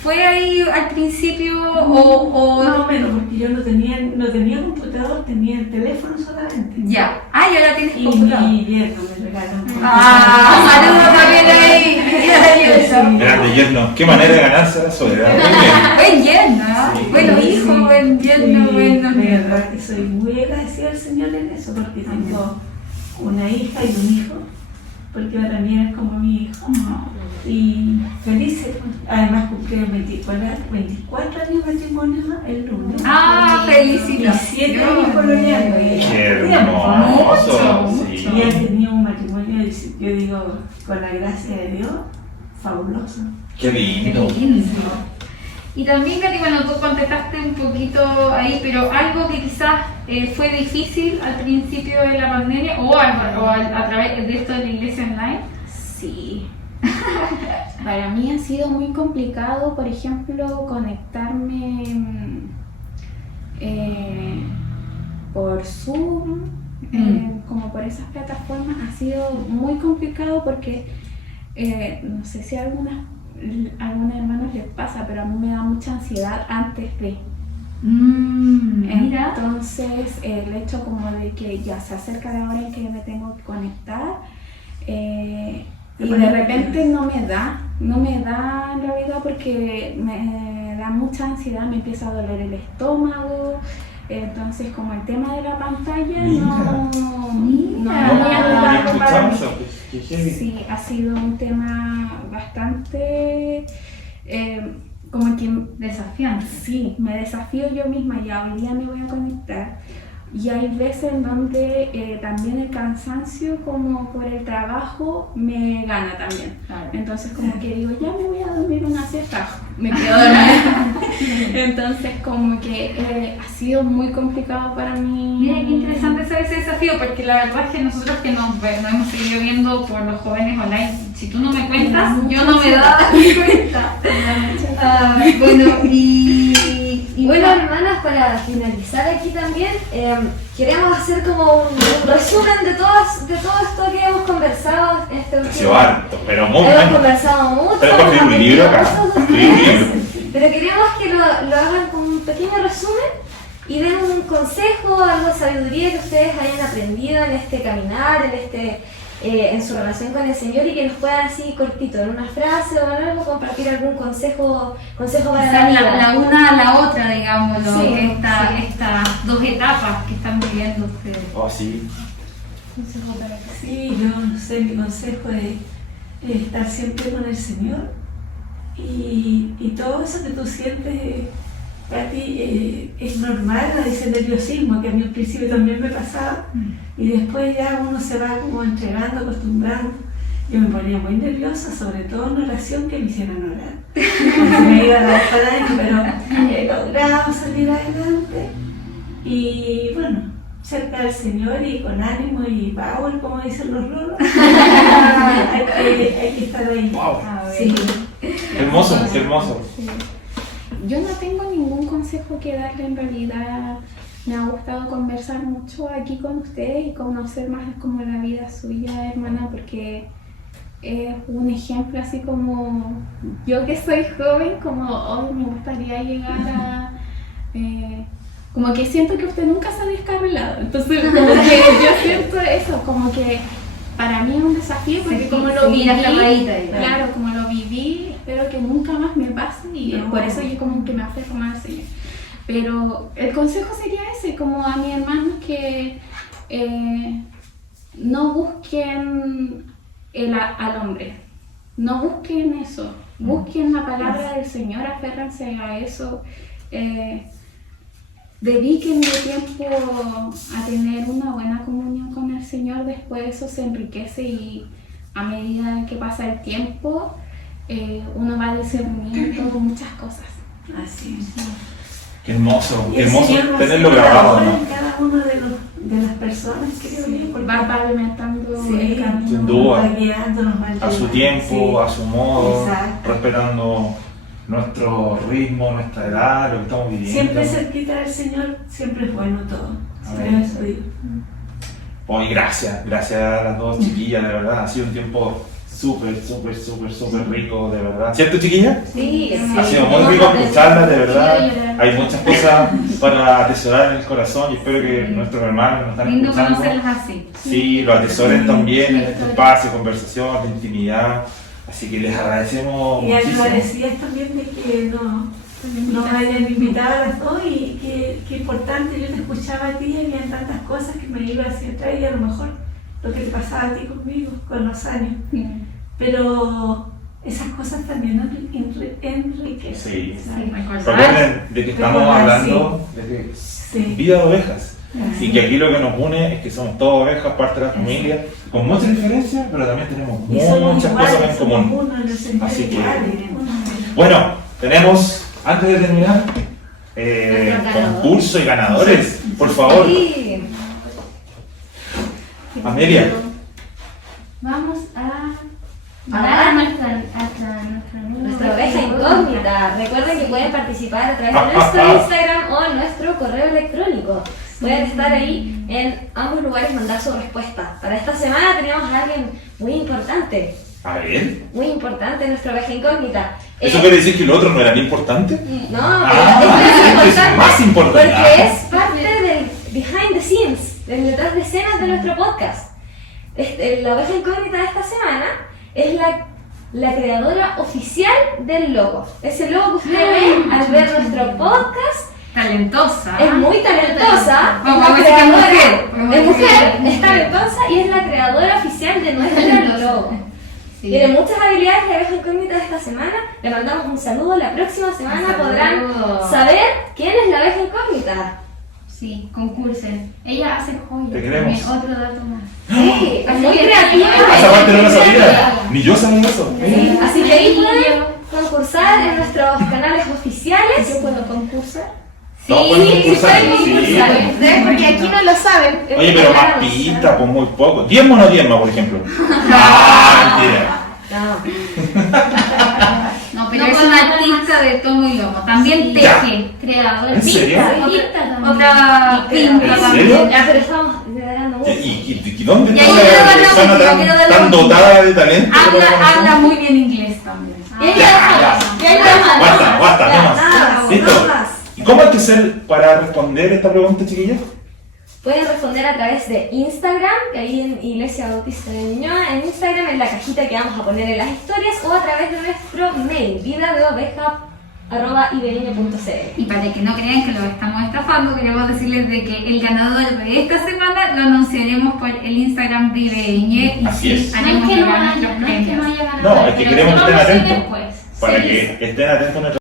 fue ahí al principio o...? Más o menos, porque yo no tenía computador, tenía el teléfono solamente. Ya. Ah, y ahora tienes Y computador. mi yerno me regaló un computador. Saludos también ahí. Grande yerno. ¡Qué manera de ganarse la soledad! Muy bien. Buen yerno, ¿no? Sí. Bueno hijo, buen yerno, Sí, bueno. de verdad que soy muy agradecida al Señor en eso, porque tengo una hija y un hijo, porque para mí es como mi hijo. Y felices, además cumplieron 24 años de matrimonio el lunes. Ah, Y felicitaciones. 7 años coloniales. ¡Qué hermoso! Sí. Y han tenido un matrimonio, yo digo, con la gracia de Dios, fabuloso. ¡Qué lindo! Y también, Katy, bueno, tú contestaste un poquito ahí, pero algo que quizás fue difícil al principio de la pandemia o a través de esto de la iglesia online. Sí. Para mí ha sido muy complicado, por ejemplo, conectarme por Zoom, como por esas plataformas. Ha sido muy complicado porque no sé si a algunos hermanos les pasa, pero a mí me da mucha ansiedad antes de. Mira. Entonces, el hecho como de que ya se acerca la hora en que me tengo que conectar, y de repente no me da en realidad, porque me da mucha ansiedad, me empieza a doler el estómago. Entonces, como el tema de la pantalla no No, había no había ayudado para escuchado mí. eso. Qué heavy. Sí, ha sido un tema bastante como que Desafiante. sí, me desafío yo misma, ya hoy día me voy a conectar. Y hay veces en donde también el cansancio como por el trabajo me gana también. Claro. Entonces como que digo, ya me voy a dormir una siesta, me quedo dormida. Entonces como que ha sido muy complicado para mí. Mira, qué interesante saber ese desafío, porque la verdad es que nosotros que nos hemos seguido viendo por los jóvenes online, si tú no me cuentas, yo no me daba cuenta. Bueno, y Bueno, hermanas, para finalizar aquí también, queremos hacer como un resumen de todo esto que hemos conversado este Ha último sido harto, pero muy Hemos bueno. conversado mucho, Pero hemos escribí un aprendido libro acá. mucho de Escribí un ustedes, libro. pero queremos que lo hagan como un pequeño resumen y den un consejo, algo de sabiduría que ustedes hayan aprendido en este caminar, en su relación con el Señor, y que nos puedan así cortito, en una frase o en algo, compartir algún consejo para quizás la vida. la una a la otra, digámoslo, Sí, estas dos etapas que están viviendo ustedes. Oh, sí. Sí, yo no sé, mi consejo es estar siempre con el Señor y todo eso que tú sientes, Katy, es normal, ese nerviosismo que a mí al principio también me pasaba y después ya uno se va como entregando, acostumbrando. Yo me ponía muy nerviosa, sobre todo en oración, que me hicieran orar. Se me iba a dar para ahí, pero logramos salir adelante y bueno, cerca del Señor y con ánimo y power, como dicen los lolos, hay que estar ahí. Wow. Sí. Qué hermoso, qué hermoso. Sí. Yo no tengo ningún consejo que darle en realidad. Me ha gustado conversar mucho aquí con ustedes y conocer más como la vida suya, hermana, porque es un ejemplo así como yo que soy joven, como hoy me gustaría llegar a... como que siento que usted nunca se ha descarrilado, entonces como que yo siento eso, como que para mí es un desafío porque como lo viví, claro, como lo viví, espero que nunca más me pase y por eso yo como que me aferro más al Señor. Pero el consejo sería ese, como a mis hermanos, que no busquen al hombre, no busquen eso, busquen la palabra del Señor, aférrense a eso, dediquen tiempo a tener una buena comunión con el Señor, después eso se enriquece y a medida que pasa el tiempo uno va discerniendo muchas cosas. Así es. Qué hermoso Y el Señor va tenerlo haciendo grabado, labor ¿no? en cada uno de las personas, creo yo, porque Va pavimentando sí, el camino. sin duda. va guiándonos, va A su ayudando. tiempo, a su modo, Exacto. respetando nuestro ritmo, nuestra edad, lo que estamos viviendo. Siempre cerquita del Señor, siempre es bueno todo. Siempre Amén. eso digo. Hoy gracias a las dos chiquillas, de verdad, ha sido un tiempo súper rico, de verdad. ¿Cierto, chiquilla? Sí, Ha sido muy rico escucharlas, de verdad. Hay muchas cosas para atesorar en el corazón y espero que nuestros hermanos nos están Lindo escuchando. conocerlas así. Sí, lo atesoren también en este espacio, conversación, de intimidad. Así que les agradecemos Y muchísimo. agradecidas también de que nos hayan invitado a las dos y que importante, yo te escuchaba a ti y había tantas cosas que me iba hacia atrás y a lo mejor lo que te pasaba a ti conmigo con los años. Pero esas cosas también enriquecen. Sí. ¿sabes? Recuerden de que estamos hablando de Sí. vida de ovejas. Así Y que aquí lo que nos une es que somos todas ovejas, parte de la familia, con muchas diferencias, pero también tenemos Y somos muchas iguales, cosas en somos común. uno en el sentido Así que- iguales. Bueno, tenemos, antes de terminar, concurso y ganadores. Por favor, Sí. Amelia. Vamos a Ah. dar a nuestra Nuestra oveja incógnita. Recuerden que pueden participar a través de nuestro Instagram o nuestro correo electrónico. Pueden estar ahí en ambos lugares y mandar su respuesta. Para esta semana tenemos a alguien muy importante en nuestra oveja incógnita. ¿Eso quiere decir que lo otro no era importante? No, Ah, pero es más importante. porque es parte del behind the scenes, del detrás de escenas de nuestro podcast. La oveja incógnita de esta semana es la creadora oficial del logo. Ese logo que ustedes ven al ver nuestro podcast. Talentosa. Es muy talentosa, Vamos a es ver la si es creadora, mujer. es mujer, es talentosa y es la creadora oficial de nuestro logo. Tiene muchas habilidades de abeja incógnita de esta semana. Le mandamos un saludo. La próxima semana podrán saber quién es la abeja incógnita. Sí, concursen. Ella hace joyas. Te queremos. También, otro dato más. Sí, es muy que- creativa. Esa parte no la sabía. Ni yo sabía eso. Sí, así que ahí pueden concursar en nuestros canales oficiales. ¿Yo puedo concursar? Todos pueden concursar, pueden sí. concursar. Ustedes, porque aquí no lo saben. Oye, pero más pista, pues muy poco. ¿Diezma o no diezma, por ejemplo? Ah, mentira. No. No, pero No es podemos una artista de tomo y lomo. También Ya. teje. Creador. ¿En serio? Pinta también. Otra pinta ¿En serio? también. Ya, pero estamos regalando mucho. ¿Y dónde Y está ahí esa quiero dar la persona última, tan, quiero dar la tan última. dotada de talento? que no la Habla conocemos? muy bien inglés también. Y ahí lo dejamos. Y ahí lo dejamos. Basta, no más. Nada, ¿Listo? no más. ¿Y cómo hay que hacer para responder esta pregunta, chiquillos? Pueden responder a través de Instagram, que ahí en Iglesia Bautista de Ñuñoa, en Instagram, en la cajita que vamos a poner en las historias, o a través de nuestro mail, vidadeoveja@ibereño.cl. Y para que no crean que los estamos estafando, queremos decirles de que el ganador de esta semana lo anunciaremos por el Instagram Viveñe y Así sí, es. No es haremos que no llegar haya, nuestros no es que no premios. haya ganado. No, es que pero queremos sí que estén vamos a hacer atentos. después. Para Sí. que estén atentos a nuestra